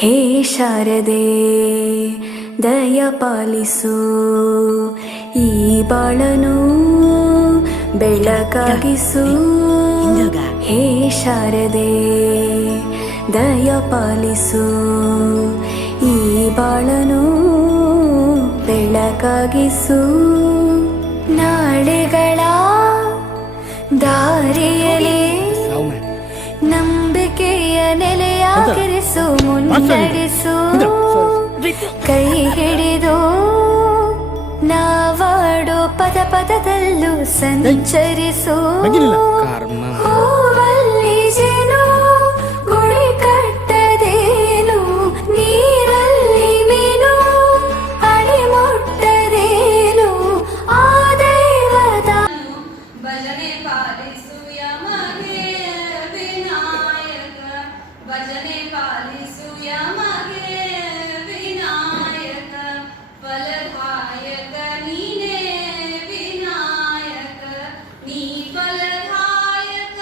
ಹೇ ಶಾರದೆ ದಯ ಪಾಲಿಸು, ಈ ಬಾಳನು ಬೆಳಕಾಗಿಸು. ಹೇ ಶಾರದೆ ದಯ ಪಾಲಿಸು, ಈ ಬಾಳನು ಬೆಳಕಾಗಿಸು. ನಾಳೆಗಳ ದಾರಿಯಲ್ಲಿ ನಂಬಿಕೆಯ ನೆಲೆಯಾಗಿರಿಸು, ಮುನ್ನಡೆಸು. ಕೈ ಹಿಡಿದು ನಾವಾಡೋ ಪದ ಪದದಲ್ಲೂ ಸಂಚರಿಸು. ಹೂವಲ್ಲಿ ಜೇನು ಗುಡಿ ಕಟ್ಟದೇನು, ನೀರಲ್ಲಿ ಮೀನು ಅಡಿ ಮುಟ್ಟದೇನು. ಆ ದೈವದ ಭಜನೆ ಪಾಲಿಸು ಯಮಗೆ ವಿನಾಯಕ, ಭಜನೆ ಪಾಲಿಸು ಯಮಗೆ ವಿನಾಯಕ. ಫಲದಾಯಕ ನೀನೇ ವಿನಾಯಕ, ನೀ ಫಲದಾಯಕ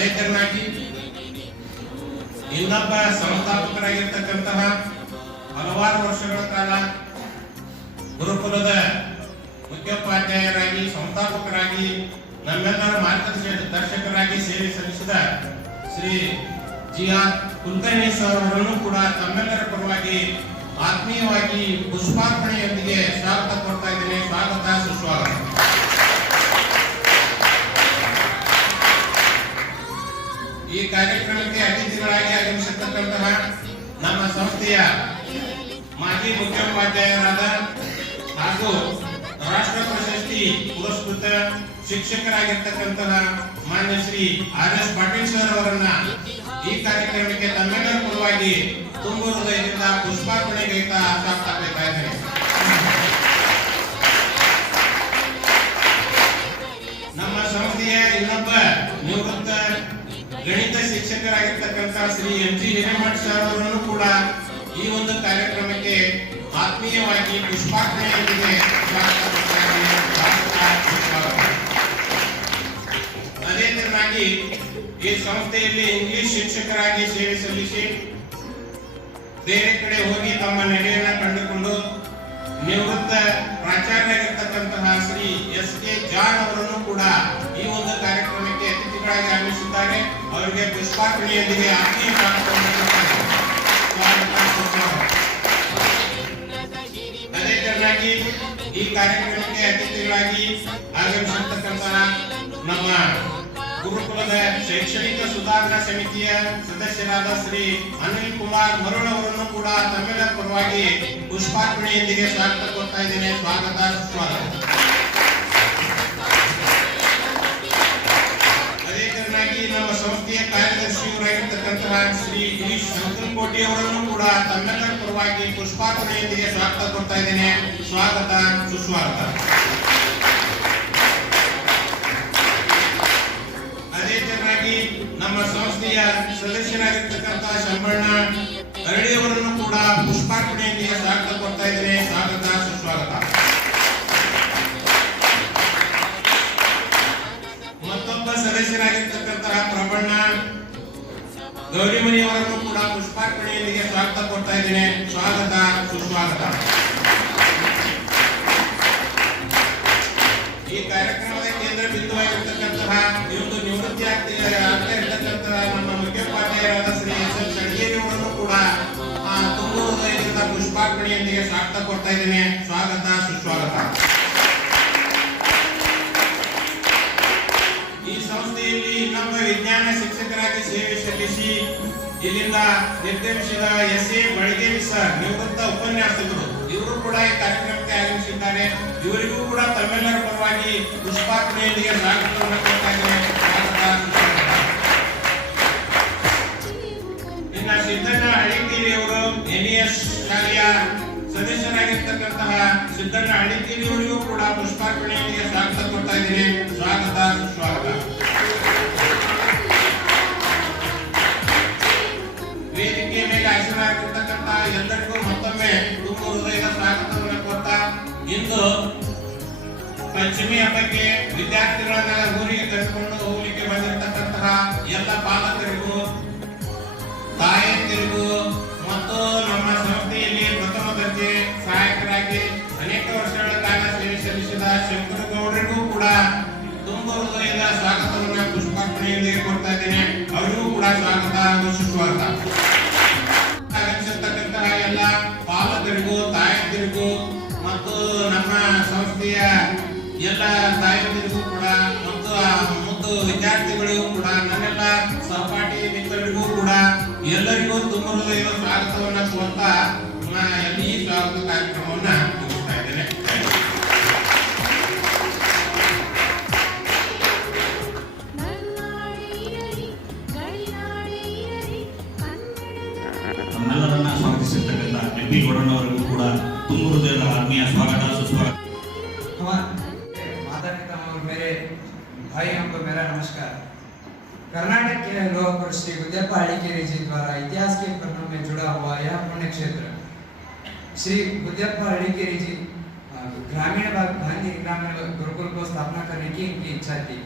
ಅದೇ ತರನಾಗಿ ಇನ್ನೊಬ್ಬ ಸಂಸ್ಥಾಪಕರಾಗಿರ್ತಕ್ಕಂತಹ ಹಲವಾರು ವರ್ಷಗಳ ಕಾಲ ಗುರುಕುಲದ ಮುಖ್ಯೋಪಾಧ್ಯಾಯರಾಗಿ ಸಂಸ್ಥಾಪಕರಾಗಿ ನಮ್ಮೆಲ್ಲರ ಮಾರ್ಗದರ್ಶಕರಾಗಿ ಸೇವೆ ಸಲ್ಲಿಸಿದ ಶ್ರೀ ಜಿ.ಆರ್. ಕುಲಕರ್ಣಿ ಸರ್ ಅವರನ್ನು ಕೂಡ ತಮ್ಮೆಲ್ಲರ ಪರವಾಗಿ ಆತ್ಮೀಯವಾಗಿ ಪುಷ್ಪಾರ್ಪಣೆಯೊಂದಿಗೆ ಸ್ವಾಗತ ಕೊಡ್ತಾ ಇದ್ದೇನೆ. ಸ್ವಾಗತ, ಸುಸ್ವಾಗತ. ಈ ಕಾರ್ಯಕ್ರಮಕ್ಕೆ ಅತಿಥಿಗಳಾಗಿ ಆಗಮಿಸಿರ್ತಕ್ಕಂತಹ ನಮ್ಮ ಸಂಸ್ಥೆಯ ಮಾಜಿ ಮುಖ್ಯೋಪಾಧ್ಯಾಯರಾದ ಹಾಗೂ ರಾಷ್ಟ್ರ ಪ್ರಶಸ್ತಿ ಪುರಸ್ಕೃತ ಶಿಕ್ಷಕರಾಗಿರ್ತಕ್ಕಂತಹ ಮಾನ್ಯ ಶ್ರೀ ಆರ್.ಎಸ್. ಪಾಟೀಲ್ ಸರ್ ಅವರನ್ನ ಈ ಕಾರ್ಯಕ್ರಮಕ್ಕೆ ತಮ್ಮೆಲ್ಲರ ಪರವಾಗಿ ತುಂಬು ಹೃದಯದಿಂದ ಪುಷ್ಪಾರ್ಪಣೆಗೈತ ಸ್ವಾಗತ ಕೊಡ್ತಾ ಇದ್ದೇನೆ. ನಮ್ಮ ಸಂಸ್ಥೆಯ ಇನ್ನೊಬ್ಬ ನಿವೃತ್ತ ಗಣಿತ ಶಿಕ್ಷಕರಾಗಿರ್ತಕ್ಕಂಥ ಶ್ರೀ ಎಂ.ಜಿ. ಹಿರೇಮಠ ಸರ್ ಅವರನ್ನು ಕೂಡ ಈ ಒಂದು ಕಾರ್ಯಕ್ರಮಕ್ಕೆ ಆತ್ಮೀಯವಾಗಿ ಪುಷ್ಪಾರ್ಪಣೆಯೊಂದಿಗೆ ಸ್ವಾಗತ ಕೊಡ್ತಾ ಇದ್ದೇನೆ. ಅದೇ ತರನಾಗಿ ಈ ಸಂಸ್ಥೆಯಲ್ಲಿ ಇಂಗ್ಲಿಷ್ ಶಿಕ್ಷಕರಾಗಿ ಸೇವೆ ಸಲ್ಲಿಸಿ ಬೇರೆ ಕಡೆ ಹೋಗಿ ತಮ್ಮ ನೆಲೆಯನ್ನ ಕಂಡುಕೊಂಡು ನಿವೃತ್ತ ಪ್ರಾಚಾರ್ಯರಾಗಿರ್ತಕ್ಕಂತಹ ಶ್ರೀ ಎಸ್.ಕೆ. ಜಾನ್ ಅವರನ್ನು ಕೂಡ ಈ ಒಂದು ಕಾರ್ಯಕ್ರಮಕ್ಕೆ ಅತಿಥಿಗಳಾಗಿ ಆಗಮಿಸಿದ್ದಾರೆ. ಅವರಿಗೆ ಪುಷ್ಪಾರ್ಪಣೆಯೊಂದಿಗೆ ಆತ್ಮೀಯ ಸ್ವಾಗತವನ್ನು ಕೊಡ್ತಾರೆ. ಅದೇ ತರನಾಗಿ ಈ ಕಾರ್ಯಕ್ರಮಕ್ಕೆ ಅತಿಥಿಗಳಾಗಿ ಆಗಮಿಸಿರ್ತಕ್ಕಂತಹ ನಮ್ಮ ಗುರುಕುಲದ ಶೈಕ್ಷಣಿಕ ಸುಧಾರಣಾ ಸಮಿತಿಯ ಸದಸ್ಯರಾದ ಶ್ರೀ ಅನಿಲ್ ಕುಮಾರ್ ಮರುಳ್ ಅವರನ್ನು ಕೂಡ ತಮ್ಮೆಲ್ಲರ ಪರವಾಗಿ ಪುಷ್ಪಾರ್ಪಣೆಯೊಂದಿಗೆ ಸ್ವಾಗತ ಕೊಡ್ತಾ ಇದ್ದೇನೆ. ಸ್ವಾಗತ, ಸುಸ್ವಾಗತ. ಅದೇ ತರನಾಗಿ ನಮ್ಮ ಸಂಸ್ಥೆಯ ಕಾರ್ಯದರ್ಶಿಯವರಾಗಿರ್ತಕ್ಕಂತಹ ಶ್ರೀ ಗಿರೀಶ್ ಶಂಕರಕೋಟಿ ಅವರನ್ನು ಕೂಡ ತಮ್ಮೆಲ್ಲರ ಪರವಾಗಿ ಪುಷ್ಪಾರ್ಪಣೆಯೊಂದಿಗೆ ಸ್ವಾಗತ ಕೊಡ್ತಾ ಇದ್ದೇನೆ. ಸ್ವಾಗತ, ಸುಸ್ವಾಗತ. ಅದೇ ತರನಾಗಿ ನಮ್ಮ ಸಂಸ್ಥೆಯ ಸದಸ್ಯರಾಗಿರ್ತಕ್ಕಂತಹ ಶಂಬಣ್ಣ ಅರಳಿ ಅವರನ್ನು ಕೂಡ ಪುಷ್ಪಾರ್ಪಣೆಯೊಂದಿಗೆ ಸ್ವಾಗತ ಕೊಡ್ತಾ ಇದ್ದೇನೆ. ಸ್ವಾಗತ, ಸುಸ್ವಾಗತ. ಮತ್ತೊಬ್ಬ ಸದಸ್ಯರಾಗಿರ್ತಕ್ಕಂತಹ ಪ್ರಬಣ್ಣ ಗೌರಿಮಣಿ ಅವರನ್ನು ಕೂಡ ಪುಷ್ಪಾರ್ಪಣೆಯೊಂದಿಗೆ ಸ್ವಾಗತ ಕೊಡ್ತಾ ಇದ್ದೇನೆ. ಸ್ವಾಗತ, ಸುಸ್ವಾಗತ. ಈ ಕಾರ್ಯಕ್ರಮದ ಕೇಂದ್ರ ಬಿಂದುವಾಗಿರ್ತಕ್ಕಂತಹ ಈ ಒಂದು ನಿವೃತ್ತಿ ಆಗ್ತಾ ಇರ್ತಕ್ಕಂತಹ ನಮ್ಮ ಮುಖ್ಯೋಪಾಧ್ಯಾಯರಾದ ಶ್ರೀ ಎಸ್.ಎಲ್. ಶಣಗೇರಿ ಅವರನ್ನು ಕೂಡ ತುಂಬು ಹೃದಯದಿಂದ ಪುಷ್ಪಾರ್ಪಣೆಯೊಂದಿಗೆ ಸ್ವಾಗತ ಕೊಡ್ತಾ ಇದ್ದೇನೆ. ಸ್ವಾಗತ, ಸುಸ್ವಾಗತ. ಈ ಸಂಸ್ಥೆಯಲ್ಲಿ ಇನ್ನೊಬ್ಬ ವಿಜ್ಞಾನ ಶಿಕ್ಷಕರಾಗಿ ಸೇವೆ ಸಲ್ಲಿಸಿ ಇಲ್ಲಿಂದ ನಿರ್ಗಮಿಸಿದ ಎಸ್.ಎ. ಬಳಿಗೇರಿ ಸರ್ ನಿವೃತ್ತ ಉಪನ್ಯಾಸಕರು, ಇವರು ಕೂಡ ಈ ಕಾರ್ಯಕ್ರಮಕ್ಕೆ ಆಗಮಿಸಿದ್ದಾರೆ. ಇವರಿಗೂ ಕೂಡ ತಮ್ಮೆಲ್ಲರ ಪರವಾಗಿ ಪುಷ್ಪಾರ್ಪಣೆಯೊಂದಿಗೆ ಸ್ವಾಗತವನ್ನು ಕೊಡ್ತಾ ಇದ್ದೇನೆ. ಇನ್ನ ಸಿದ್ದಣ್ಣ ಹಳ್ಳಿಕೇರಿ ಅವರು ಎನ್.ಇ.ಎಸ್. ಶಾಲೆಯ ಸದಸ್ಯರಾಗಿರ್ತಕ್ಕಂತಹ ಸಿದ್ದಣ್ಣ ಹಳ್ಳಿಕೇರಿ ಅವರಿಗೂ ಕೂಡ ಪುಷ್ಪಾರ್ಪಣೆಯೊಂದಿಗೆ ಸ್ವಾಗತ ಕೊಡ್ತಾ ಇದ್ದೇನೆ. ಸ್ವಾಗತ, ಸುಸ್ವಾಗತ. ವೇದಿಕೆ ಮೇಲೆ ಹಾಜರಾಗಿರ್ತಕ್ಕಂತಹ ಎಲ್ಲರಿಗೂ ಮತ್ತೊಮ್ಮೆ ತುಂಬ ಹೃದಯದ ಸ್ವಾಗತವನ್ನು ಕೊಡ್ತಾ ಇಂದು ಪಂಚಮಿ ಹಬ್ಬಕ್ಕೆ ವಿದ್ಯಾರ್ಥಿಗಳನ್ನ ಊರಿಗೆ ಕರೆದುಕೊಂಡು ಹೋಗ್ಲಿಕ್ಕೆ ಬಂದಿರತಕ್ಕಂತಹ ಎಲ್ಲ ಪಾಲಕರಿಗೂ, ತಾಯಂದಿರಿಗೂ ಮತ್ತು ನಮ್ಮ ಸಂಸ್ಥೆಯಲ್ಲಿ ಪ್ರಥಮ ದರ್ಜೆ ಸಹಾಯಕರಾಗಿ ಅನೇಕ ವರ್ಷಗಳ ಕಾಲ ಸೇವೆ ಸಲ್ಲಿಸಿದ ಶಂಕರಗೌಡರಿಗೂ ಕೂಡ ತುಂಬ ಹೃದಯದ ಸ್ವಾಗತವನ್ನು ಪುಷ್ಪಾರ್ಪಣೆಯೊಂದಿಗೆ ಕೊಡ್ತಾ ಇದ್ದೇನೆ. ಅವರಿಗೂ ಕೂಡ ಸ್ವಾಗತ ಹಾಗೂ ಸುಸ್ವಾಗತ. ಆಗಮಿಸಿರ್ತಕ್ಕಂತಹ ಎಲ್ಲ ಪಾಲಕರಿಗೂ, ತಾಯಂದಿರಿಗೂ ಮತ್ತು ನಮ್ಮ ಸಂಸ್ಥೆಯ ಎಲ್ಲ ತಾಯಂದಿರಿಗೂ ಕೂಡ ಮತ್ತು ಮುದ್ದು ವಿದ್ಯಾರ್ಥಿಗಳಿಗೂ ಕೂಡ, ನನ್ನೆಲ್ಲ ಸಹಪಾಠಿ ಮಿತ್ರರಿಗೂ ಕೂಡ ಎಲ್ಲರಿಗೂ ತುಂಬ ಹೃದಯದ ಸ್ವಾಗತವನ್ನು ಕೊಡ್ತಾ ಈ ಸ್ವಾಗತ ಕಾರ್ಯಕ್ರಮವನ್ನು ಮುಗಿಸ್ತಾ ಇದ್ದೇನೆ. ನಮ್ಮೆಲ್ಲರನ್ನ ಸ್ವಾಗತಿಸಿರ್ತಕ್ಕಂಥ ಎಂ.ಪಿ. ಗೌಡಣ್ಣವರಿಗೂ ಕೂಡ ತುಂಬ ಹೃದಯದ ಆತ್ಮೀಯ ಸ್ವಾಗತ, ಸುಸ್ವಾಗತ. माता पिता और मेरे भाइयों को मेरा नमस्कार। कर्नाटक के लोह पुरुष श्री गुद्देप्पा अळिकेरे जी द्वारा इतिहास के पन्नों में जुड़ा हुआ यह पुण्य क्षेत्र श्री गुद्देप्पा अळिकेरे जी गांधी ग्रामीण गुरुकुल को स्थापना करने की इनकी इच्छा थी।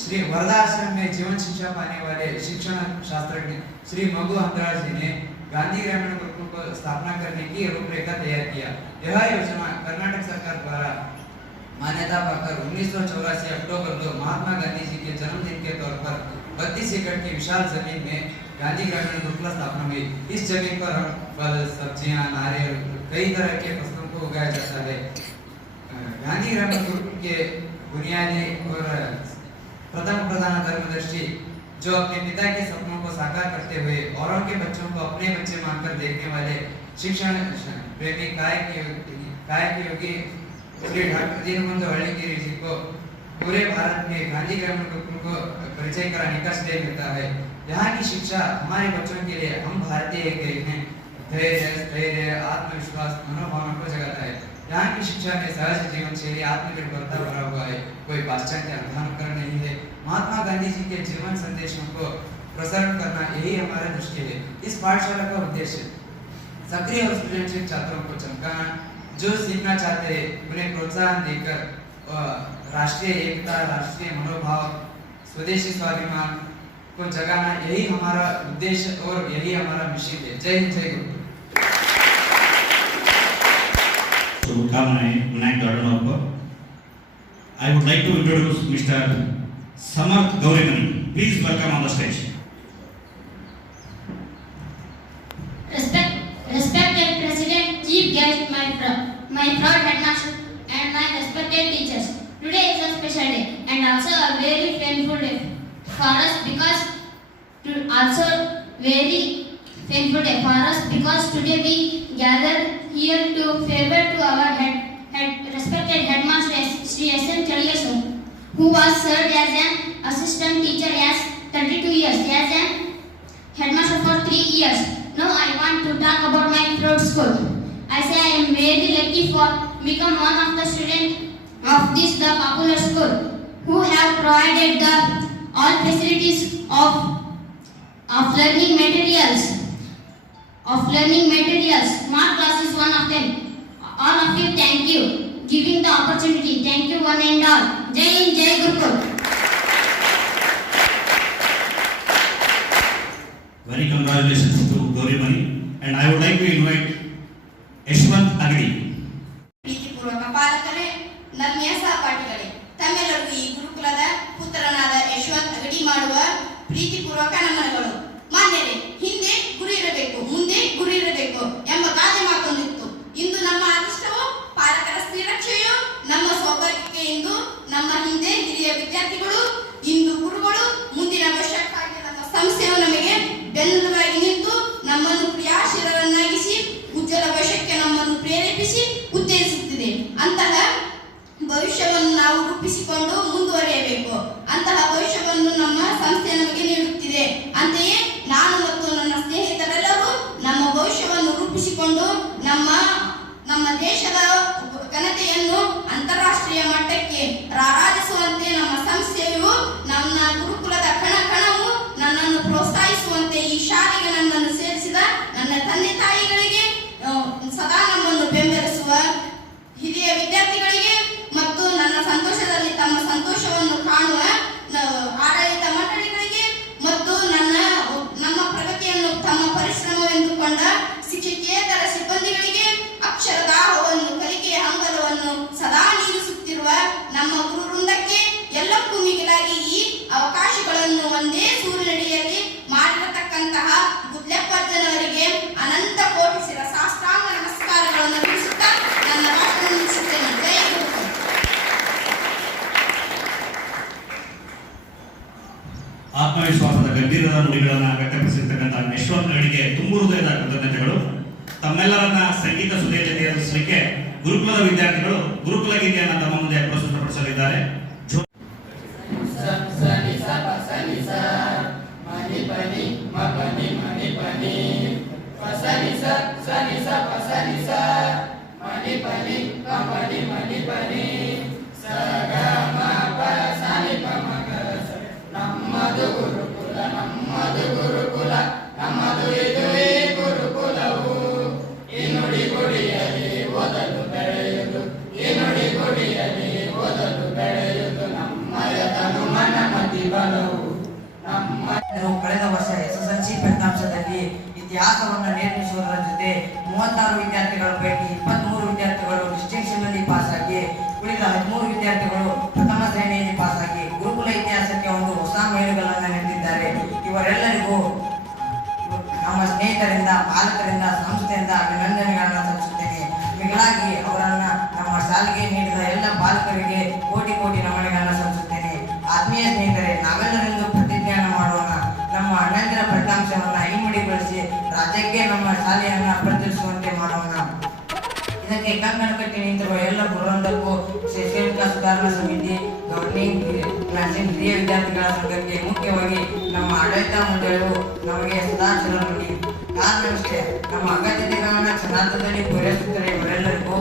श्री वरदाश्रम में जीवन शिक्षा पाने वाले शिक्षण शास्त्रज्ञ श्री मगु हंसराज जी ने गांधी ग्रामीण गुरुकुल को स्थापना करने की रूपरेखा तैयार किया। यह योजना कर्नाटक सरकार द्वारा मान्यता पाकर 1984 अक्टूबर 2 महात्मा गांधी जी के जन्मदिन के तौर पर 32 एकड़ की विशाल जमीन में गांधी ग्रामीण गुरुकुल स्थापना हुई। इस जमीन पर फल, सब्जियां, नारियल, कई तरह के फसलों को उगाया जाता है। गांधी ग्रामीण गुरुकुल के बुनियादी और प्रथम प्रधान धर्मदर्शी जो अपने पिता के सपनों को साकार करते हुए औरों के बच्चों को अपने बच्चे मानकर देखने वाले शिक्षण प्रेमी कायक योगी श्री डॉक्टर दीनबंधु हल्लीगिरी जी को पूरे भारत में गांधी ग्रामीण गुरुकुल को परिचय कराने का श्रेय मिलता है। यहाँ की शिक्षा हमारे बच्चों के लिए हम भारतीय हैं धैर्य, आत्मविश्वास, मनोभावना को जगाता है। यहाँ की शिक्षा में सहज जीवन शैली, आत्मनिर्भरता भरा हुआ है, कोई पाश्चात्य अनुकरण नहीं है। महात्मा गांधी जी के जीवन संदेशों को प्रसारण करना यही हमारा दृष्टि है। इस पाठशाला का उद्देश्य सक्रिय और सृजनशील छात्रों को चमकाना, जो सीखना चाहते हैं उन्हें प्रोत्साहन देकर राष्ट्रीय एकता, राष्ट्रीय मनोभाव, स्वदेशी स्वाभिमान को जगाना, यही हमारा उद्देश्य और यही हमारा मिशन है। जय हिंद, जय गुरु। शुभकामनाएं विनायक गार्डन को। I would like to introduce Mr. Samarth Gaurimani. Please welcome on the stage. Respected President, Chief Guest, my proud headmaster, and my respected teachers. Today is a special day and also a very painful day for us because today we gather here to favor to our respected headmaster Sri S.M. Chaliyasu, who was served as an assistant teacher as 32 years, as an headmaster for 3 years. Now I want to talk about my proud school. I say I am very lucky for become one of the students of this the popular school who have provided the all facilities of learning materials. Smart class is one of them. All of you, thank you giving the opportunity. Thank you one and all. Jai Hind, Jai Gurukul. Very congratulations to Gaurimani, and I would like to invite Yashwant Agadi. ಪ್ರೀತಿಪೂರ್ವಕ ಪಾಲಕರೇ, ನಮ್ಮೆಯ ಸಹಪಾಠಿಗಳೇ, ತಮ್ಮೆಲ್ಲರಿಗೂ ಈ ಗುರುಕುಲದ ಪುತ್ರನಾದ ಯಶವಂತ್ ಅಗಡಿ ಮಾಡುವ ಪ್ರೀತಿಪೂರ್ವಕ ನಮನಗಳು. ಮಾನ್ಯರೇ, ಹಿಂದೆ ಗುರಿ ಇರಬೇಕು, ಮುಂದೆ ಗುರಿ ಇರಬೇಕು ಎಂಬ ಗಾದೆ ಮಾತೊಂದಿತ್ತು. ಇಂದು ನಮ್ಮ ಅದೃಷ್ಟವು ಪಾಲಕರ ಶ್ರೀರಕ್ಷೆಯು ನಮ್ಮ ಸೌಕರ್ಯಕ್ಕೆ ನಮ್ಮ ಹಿಂದೆ ಹಿರಿಯ ವಿದ್ಯಾರ್ಥಿಗಳು, ಇಂದು ಗುರುಗಳು, ಮುಂದಿನ ಭವಿಷ್ಯಕ್ಕಾಗಿ ನಮ್ಮ ಸಂಸ್ಥೆಯು ನಮಗೆ ಬೆನ್ನೆಲುಬಾಗಿ ನಿಂತು ನಮ್ಮನ್ನು ಕ್ರಿಯಾಶೀಲರನ್ನಾಗಿಸಿ ಉಜ್ವಲ ಭವಿಷ್ಯಕ್ಕೆ ನಮ್ಮನ್ನು ಪ್ರೇರೇಪಿಸಿ ಉತ್ತೇಜಿಸುತ್ತಿದೆ. ಅಂತಹ ಭವಿಷ್ಯವನ್ನು ನಾವು ರೂಪಿಸಿಕೊಂಡು ಮುಂದುವರಿಯಬೇಕು. ಅಂತಹ ಭವಿಷ್ಯವನ್ನು ನಮ್ಮ ಸಂಸ್ಥೆ ನಮಗೆ ನೀಡುತ್ತಿದೆ. ಅಂತೆಯೇ ನಾನು ಮತ್ತು ನನ್ನ ಸ್ನೇಹಿತರೆಲ್ಲರೂ ನಮ್ಮ ಭವಿಷ್ಯವನ್ನು ರೂಪಿಸಿಕೊಂಡು ನಮ್ಮ ದೇಶದ ಘನತೆಯನ್ನು ಅಂತಾರಾಷ್ಟ್ರೀಯ ಮಟ್ಟಕ್ಕೆ ರಾರಾಜಿಸುವಂತೆ ನಮ್ಮ ಸಂಸ್ಥೆಯು, ನನ್ನ ಗುರುಕುಲದ ಕಣವು ನನ್ನನ್ನು ಪ್ರೋತ್ಸಾಹಿಸುವಂತೆ ಈ ಶಾಲೆಗೆ ನನ್ನನ್ನು ಸೇರಿಸಿದ ನನ್ನ ತಂದೆ ತಾಯಿಗಳಿಗೆ, ಸದಾ ನಮ್ಮನ್ನು ಬೆಂಬಲಿಸುವ ಹಿರಿಯ ವಿದ್ಯಾರ್ಥಿಗಳಿಗೆ ಮತ್ತು ನನ್ನ ಸಂತೋಷದಲ್ಲಿ ತಮ್ಮ ಸಂತೋಷವನ್ನು ಕಾಣುವ ಆಡಳಿತ ಮಂಡಳಿಗಳಿಗೆ ಮತ್ತು ನಮ್ಮ ಪ್ರಗತಿಯನ್ನು ತಮ್ಮ ಪರಿಶ್ರಮವೆಂದುಕೊಂಡ ಶಿಕ್ಷಕೇತರ ಸಿಬ್ಬಂದಿಗಳಿಗೆ, ಅಕ್ಷರ ದಾಹವನ್ನು, ಕಲಿಕೆಯ ಹಂಬಲವನ್ನು ಸದಾ ನೀಡಿಸುತ್ತಿರುವ ನಮ್ಮ ಗುರು ವೃಂದಕ್ಕೆ, ಎಲ್ಲಕ್ಕೂ ಮಿಗಿಲಾಗಿ ಈ ಅವಕಾಶಗಳನ್ನು ಒಂದೇ ಸೂರಿನಡಿಯಲ್ಲಿ ಮಾಡಿರತಕ್ಕಂತಹ ಗುದ್ಲೆಪ್ಪಜ್ಜನವರಿಗೆ ಅನಂತ ಕೋಟಿ ಸಾಷ್ಟಾಂಗ ನಮಸ್ಕಾರಗಳನ್ನು ತಿಳಿಸುತ್ತಾ ನನ್ನ ಭಾಷಣ ಮುಗಿಸುತ್ತೇನೆ. ಜೈ ಗುರುಗಳು. ಆತ್ಮವಿಶ್ವಾಸದ ಗಂಭೀರದ ನುಡಿಗಳನ್ನು ವ್ಯಕ್ತಪಡಿಸಿರ್ತಕ್ಕಂಥ ಯಶವಂತ್ ಅಗಡಿಗೆ ತುಂಬು ಹೃದಯದ ಕೃತಜ್ಞತೆಗಳು. ತಮ್ಮೆಲ್ಲರನ್ನ ಸಂಗೀತ ಸುಧೆ ಜೊತೆಗೆ ಗುರುಕುಲದ ವಿದ್ಯಾರ್ಥಿಗಳು ಗುರುಕುಲ ಗೀತೆಯನ್ನು ತಮ್ಮ ಮುಂದೆ ಪ್ರಸ್ತುತಪಡಿಸಲಿದ್ದಾರೆ. ನಮ್ಮದು ಗುರುಕುಲ ನಮ್ಮದು ಇದುವೇ ಗುರುಕುಲವು. ಈ ನುಡಿ ಗುಡಿಯಲ್ಲಿ ಓದಲು ಬೆಳೆಯುವುದು, ಈ ನುಡಿ ಗುಡಿಯಲ್ಲಿ ಓದಲು ಬೆಳೆಯುವುದು. ಕಳೆದ ವರ್ಷ SSLC ಫಲಿತಾಂಶದಲ್ಲಿ ಇತಿಹಾಸವನ್ನು ನಿರ್ಮಿಸುವುದರ ಜೊತೆ 36 ವಿದ್ಯಾರ್ಥಿಗಳ ಪೈಕಿ 23 ವಿದ್ಯಾರ್ಥಿಗಳು ಡಿಸ್ಟಿಂಕ್ಷನ್ ನಲ್ಲಿ ಪಾಸ್ ಆಗಿ ಉಳಿದ 13 ವಿದ್ಯಾರ್ಥಿಗಳು ಪ್ರಥಮ ಶ್ರೇಣಿಯಲ್ಲಿ ಪಾಸ್ ಆಗಿ ಗುರುಕುಲ ಇತಿಹಾಸಕ್ಕೆ ಒಂದು ಹೊಸ ಮೈಲುಗಲ್ಲನ್ನು ನೆಟ್ಟಿದ್ದಾರೆ. ಇವರೆಲ್ಲರಿಗೂ ನಮ್ಮ ಸ್ನೇಹಿತರಿಂದ, ಪಾಲಕರಿಂದ, ಸಂಸ್ಥೆಯಿಂದ ಅಭಿನಂದನೆಗಳನ್ನು ಸಲ್ಲಿಸುತ್ತೇನೆ. ಮಿಗಿಲಾಗಿ ಅವರನ್ನ ನಮ್ಮ ಶಾಲೆಗೆ ನೀಡಿದ ಎಲ್ಲ ಪಾಲಕರಿಗೆ ಕೋಟಿ ಕೋಟಿ ನಮನಗಳನ್ನು ಸಲ್ಲಿಸುತ್ತೇನೆ. ಆತ್ಮೀಯ ಸ್ನೇಹಿತರೆ, ನಾವೆಲ್ಲರೆಂದು ಪ್ರತಿಜ್ಞಾನ ಮಾಡೋಣ. ನಮ್ಮ ಅಣ್ಣಂದಿರ ಫಲಿತಾಂಶವನ್ನು ಇಮ್ಮಡಿಗೊಳಿಸಿ ರಾಜ್ಯಕ್ಕೆ ನಮ್ಮ ಶಾಲೆಯನ್ನ ಪ್ರತಿನಿಧಿಸುವಂತೆ ಮಾಡೋಣ. ಇದಕ್ಕೆ ಕಂಕಣ ಕಟ್ಟಿ ನಿಂತಿರುವ ಎಲ್ಲ ಗುರುವೃಂದಕ್ಕೂ ಶೈಕ್ಷಣಿಕ ಸುಧಾರಣಾ ಸಮಿತಿ, ಗವರ್ನಿಂಗ್ ಕ್ಲಾಸಿನ ಹಿರಿಯ ವಿದ್ಯಾರ್ಥಿಗಳ ಸಂಘಕ್ಕೆ, ಮುಖ್ಯವಾಗಿ ನಮ್ಮ ಆಡಳಿತ ಮಂಡಳಿಯು ನಮಗೆ ಸದಾಚಾರ ನೀಡಿ. ಕಾರಣವಿಷ್ಟೇ, ನಮ್ಮ ಅಗತ್ಯತೆಗಳನ್ನು ಕ್ಷಣಾರ್ಧದಲ್ಲಿ ಪೂರೈಸುತ್ತಾರೆ. ಇವರೆಲ್ಲರಿಗೂ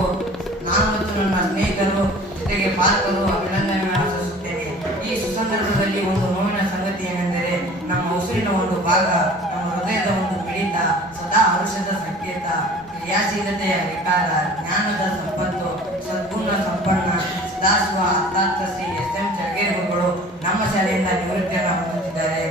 ನಾನು ಮತ್ತು ನನ್ನ ಸ್ನೇಹಿತರು ಜೊತೆಗೆ ಪಾಲಕರು ಅಭಿನಂದನೆಗಳನ್ನು ಸಲ್ಲಿಸುತ್ತೇನೆ. ಈ ಸುಸಂದರ್ಭದಲ್ಲಿ ಒಂದು ನೋವಿನ ಸಂಗತಿ ಏನೆಂದರೆ, ನಮ್ಮ ಉಸಿರಿನ ಒಂದು ಭಾಗ, ನಮ್ಮ ಹೃದಯದ ಒಂದು ಮಿಡಿತ, ಸದಾ ಔಷಧ ಸಂಕೇತ, ಕ್ರಿಯಾಶೀಲತೆಯ ವಿಕಾರ, ಜ್ಞಾನದ ಸಂಪತ್ತು, ಸದ್ಗುಣ ಸಂಪನ್ನ ಸದಾಶಿವ ಅರ್ಥಾತ್ ಶ್ರೀ SM ಚಳಗೇರಿ ಗುರುಗಳು ನಮ್ಮ ಶಾಲೆಯಿಂದ ನಿವೃತ್ತಿಯನ್ನು ಹೊಂದುತ್ತಿದ್ದಾರೆ.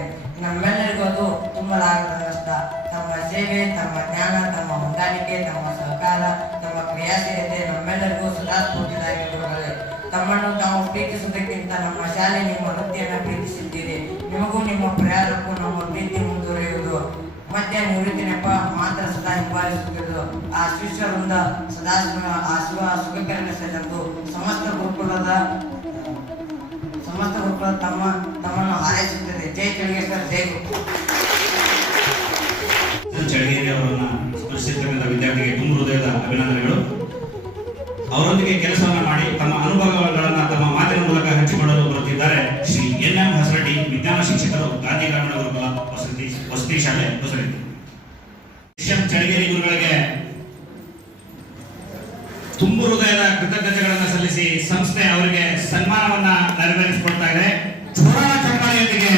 ನಮ್ಮೆಲ್ಲರಿಗೂ ಅದು ತುಂಬಲಾಗದ ನಷ್ಟ. ತಮ್ಮ ಸೇವೆ, ತಮ್ಮ ಜ್ಞಾನ, ತಮ್ಮ ಹೊಂದಾಣಿಕೆ, ತಮ್ಮ ಸಹಕಾರ, ತಮ್ಮ ಕ್ರಿಯಾಶೀಲತೆ ನಮ್ಮೆಲ್ಲರಿಗೂ ಸದಾ ಸ್ಫೂರ್ತಿದಾಯಕ ಗುರುಗಳೇ. ತಮ್ಮನ್ನು ತಾವು ಪ್ರೀತಿಸುವುದಕ್ಕಿಂತ ನಮ್ಮ ಶಾಲೆ ನಿಮ್ಮ ವೃತ್ತಿಯನ್ನು ಪ್ರೀತಿಸಿದ್ದೀರಿ. ನಿಮಗೂ ನಿಮ್ಮ ಪ್ರಯಾಣಕ್ಕೂ ನಮ್ಮ ಪ್ರೀತಿ ಮುಂದುವರಿಯುವುದು. ಮಧ್ಯ ನಿವೃತ್ತಿ ನೆಪ ಮಾತ್ರ ಸದಾ ಹಿಂಬಾಲಿಸುತ್ತಿದ್ದು ಆ ಶಿಷ್ಯರಿಂದ ಸದಾ ಸುಖಕರಣ ಸೆಲೆಂದು ಸಮಸ್ತ ಗುರುಕುಲದ ತಮ್ಮನ್ನು ಹಾರೈಸುತ್ತದೆ. ಜೈ ಚಳಿಗೇಶ್ವರ, ಜೈ ಗುರು. ಚಳಗೇರಿ ಅವರನ್ನ ಸ್ಪರ್ಶಿಸಿರ್ತಕ್ಕಂಥ ವಿದ್ಯಾರ್ಥಿಗೆ ತುಂಬ ಹೃದಯದ ಅಭಿನಂದನೆಗಳು. ಅವರೊಂದಿಗೆ ಕೆಲಸವನ್ನ ಮಾಡಿ ತಮ್ಮ ಅನುಭವಗಳನ್ನ ತಮ್ಮ ಮಾತಿನ ಮೂಲಕ ಹಂಚಿಕೊಳ್ಳಲು ಬರುತ್ತಿದ್ದಾರೆ ಶ್ರೀ NM ಹಸರಡಿ, ವಿಜ್ಞಾನ ಶಿಕ್ಷಕರು, ಗಾಂಧಿ ಗ್ರಾಮೀಣ ಗುರುಕುಲ ವಸತಿ ಶಾಲೆ ಹೊಸರಡಿ. SM ಚಳಗೇರಿ ಗುರುಗಳಿಗೆ ತುಂಬ ಹೃದಯದ ಕೃತಜ್ಞತೆಗಳನ್ನು ಸಲ್ಲಿಸಿ ಸಂಸ್ಥೆ ಅವರಿಗೆ ಸನ್ಮಾನವನ್ನ ನೆರವೇರಿಸಿಕೊಳ್ತಾ ಇದೆ. ಜೋರಾದ ಚಪ್ಪಾಳೆಯೊಂದಿಗೆ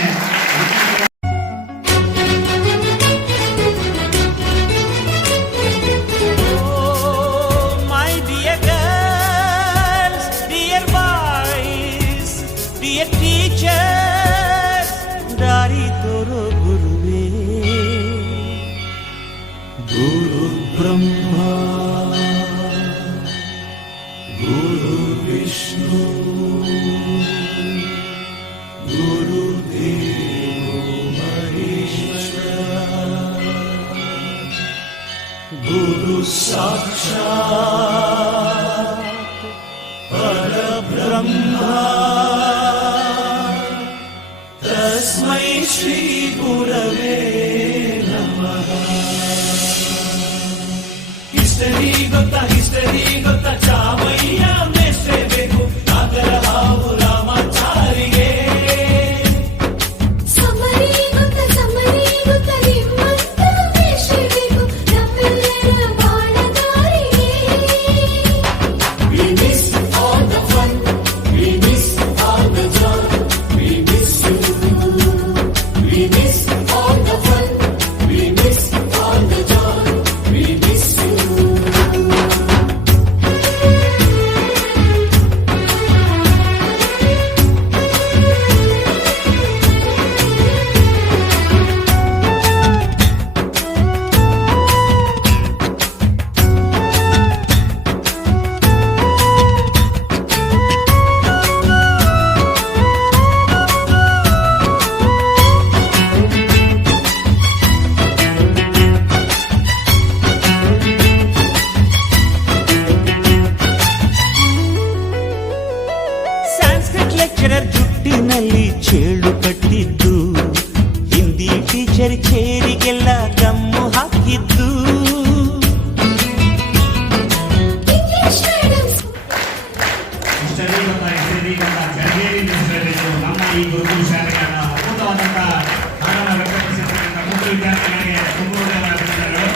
गुरु ब्रह्मा गुरु विष्णु गुरुदेवो महेश्वरा गुरु साक्षात् परब्रह्मा तस्मै श्री गुरवे ಹಿಸ್ಟರಿ ಗೊತ್ತ ಚಾಮಯ್ಯ ಮೇಷ್ಟ್ರೆ ಬೇಕು ನಾಗರ ಹಾವು ರಾಮಾಚಾರಿಗೆ. ಸಮರಿ ಗೊತ್ತ ನಿಮ್ಮಂತ ಮೇಷ್ಟ್ರೆ ಬೇಕು ನಮ್ಮೆಲ್ಲರ ಬಾಳದಾರಿಗೆ. We miss all the fun, we miss all the joy, we miss you. We miss all the fun, we miss all the joy, we miss you. Lecturer ಜುಟ್ಟಿನಲ್ಲಿ ಚೇಳು ಕಟ್ಟಿದ್ದು, ಹಿಂದಿ ಟೀಚರ್ ಚೇರಿಗೆಲ್ಲ ಗಮ್ಮು ಹಾಕಿದ್ದು. ನಮ್ಮ ಈ ಗುರುಕುಲ ಶಾಲೆಯ ಅದ್ಭುತವಾದಂತಹ ಕಾರಣ ವ್ಯಕ್ತಪಡಿಸಿರ್ತಕ್ಕಂಥ ಮುಖ್ಯ ವಿದ್ಯಾರ್ಥಿಗಳಿಗೆ ತುಂಬ ಅಭಿನಂದನೆಗಳು.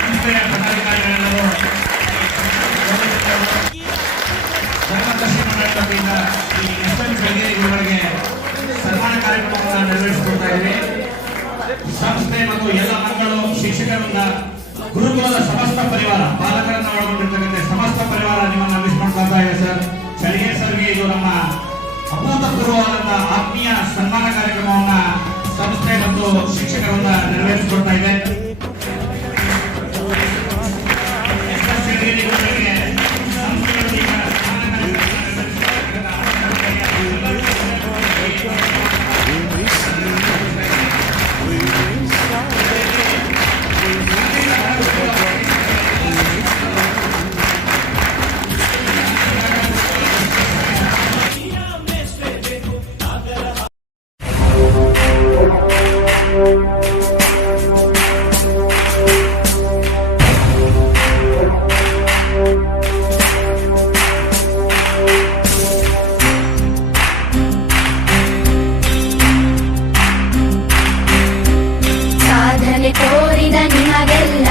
ಸಂಸ್ಥೆಯ ಪದಾಧಿಕಾರಿಗಳೆಲ್ಲರೂ ಧರ್ಮದರ್ಶಿ ಮಂಡಳಿ ವತಿಯಿಂದ ಈ SM ಚಳಗೇರಿ ಗುರುಗಳಿಗೆ ಸನ್ಮಾನ ಕಾರ್ಯಕ್ರಮವನ್ನು ನೆರವೇರಿಸಿಕೊಳ್ತಾ ಇದ್ದೀವಿ. ಸಂಸ್ಥೆ ಮತ್ತು ಎಲ್ಲ ಮಕ್ಕಳು, ಶಿಕ್ಷಕರಿಂದ, ಗುರುಕುಲದ ಸಮಸ್ತ ಪರಿವಾರ, ಪಾಲಕರನ್ನು ಒಳಗೊಂಡಿರ್ತಕ್ಕಂಥ ಸಮಸ್ತ ಪರಿವಾರ ನಿಮ್ಮನ್ನು ಮಿಸ್ ಮಾಡ್ಕೊಳ್ತಾ ಇದೆ ಸರ್. ಚಳಗೇರಿ ಸರ್ಗೆ ಇದು ನಮ್ಮ ಅಭೂತಪೂರ್ವವಾದಂತಹ ಆತ್ಮೀಯ ಸನ್ಮಾನ ಕಾರ್ಯಕ್ರಮವನ್ನ ಸಂಸ್ಥೆ ಮತ್ತು ಶಿಕ್ಷಕರನ್ನ ನೆರವೇರಿಸಿಕೊಡ್ತಾ ಇದೆ. ಸಾಧನೆ ತೋರಿದ ನಿಮಗೆಲ್ಲ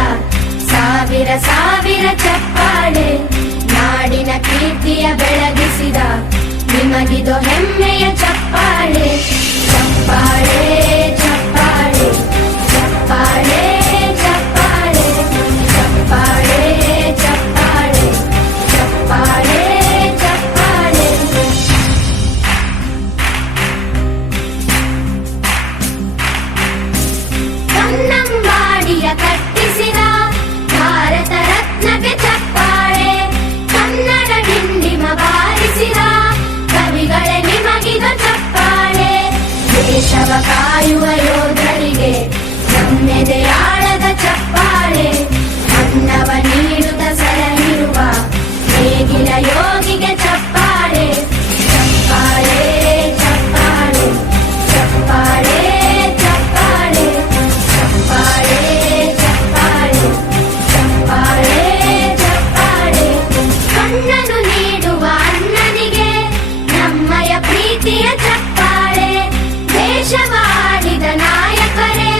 ಸಾವಿರ ಸಾವಿರ ಚಪ್ಪಾಳೆ, ನಾಡಿನ ಕೀರ್ತಿಯ ಬೆಳಗಿಸಿದ ನಿಮಗಿದು ಹೆಮ್ಮೆಯ ಚಪ್ಪಾಳೆ. ಚಪ್ಪಾಳೆ ಚಪ್ಪಾಳೆ ಚಪ್ಪಾಳೆ ಚಪ್ಪಾಳೆ ಚಪ್ಪಾಳೆ ಚಪ್ಪಾಳೆ ಚಪ್ಪಾಳೆ ಚಪ್ಪಾಳೆ. ಕನ್ನಂಬಾಡಿಯ ಕಟ್ಟಿಸಿದ ಭಾರತ ರತ್ನಕ್ಕೆ ಚಪ್ಪಾಳೆ, ಕನ್ನಡ ಡಿಂಡಿಮ ಬಾರಿಸಿದ ಕವಿಗಳೇ ನಿಮಗಿದ ಚಪ್ಪಾಳೆ. ದೇಶವ ಕಾಯುವ ಯೋಧರಿಗೆ ನಮ್ಮೆದೆಯಾಳದ ಚಪ್ಪಾಳೆ, ಅನ್ನವ ನೀಡುತ್ತ ಸಲಹಿರುವ ನೇಗಿಲ ಯೋಗಿಗೆ ಚಪ್ಪಾಳೆ. ಚಪ್ಪಾಳೆ ಚಪ್ಪಾಳೆ ಚಪ್ಪಾಳೆ ಚಪ್ಪಾಳೆ ಚಪ್ಪಾಳೆ ಚಪ್ಪಾಳೆ ಚಪ್ಪಾಳೆ ಚಪ್ಪಾಳೆ. ಕಣ್ಣನ್ನು ನೀಡುವ ಅಣ್ಣನಿಗೆ ನಮ್ಮಯ ಪ್ರೀತಿಯ ಚಪ್ಪಾಳೆ, ದೇಶವಾಡಿದ ನಾಯಕರೇ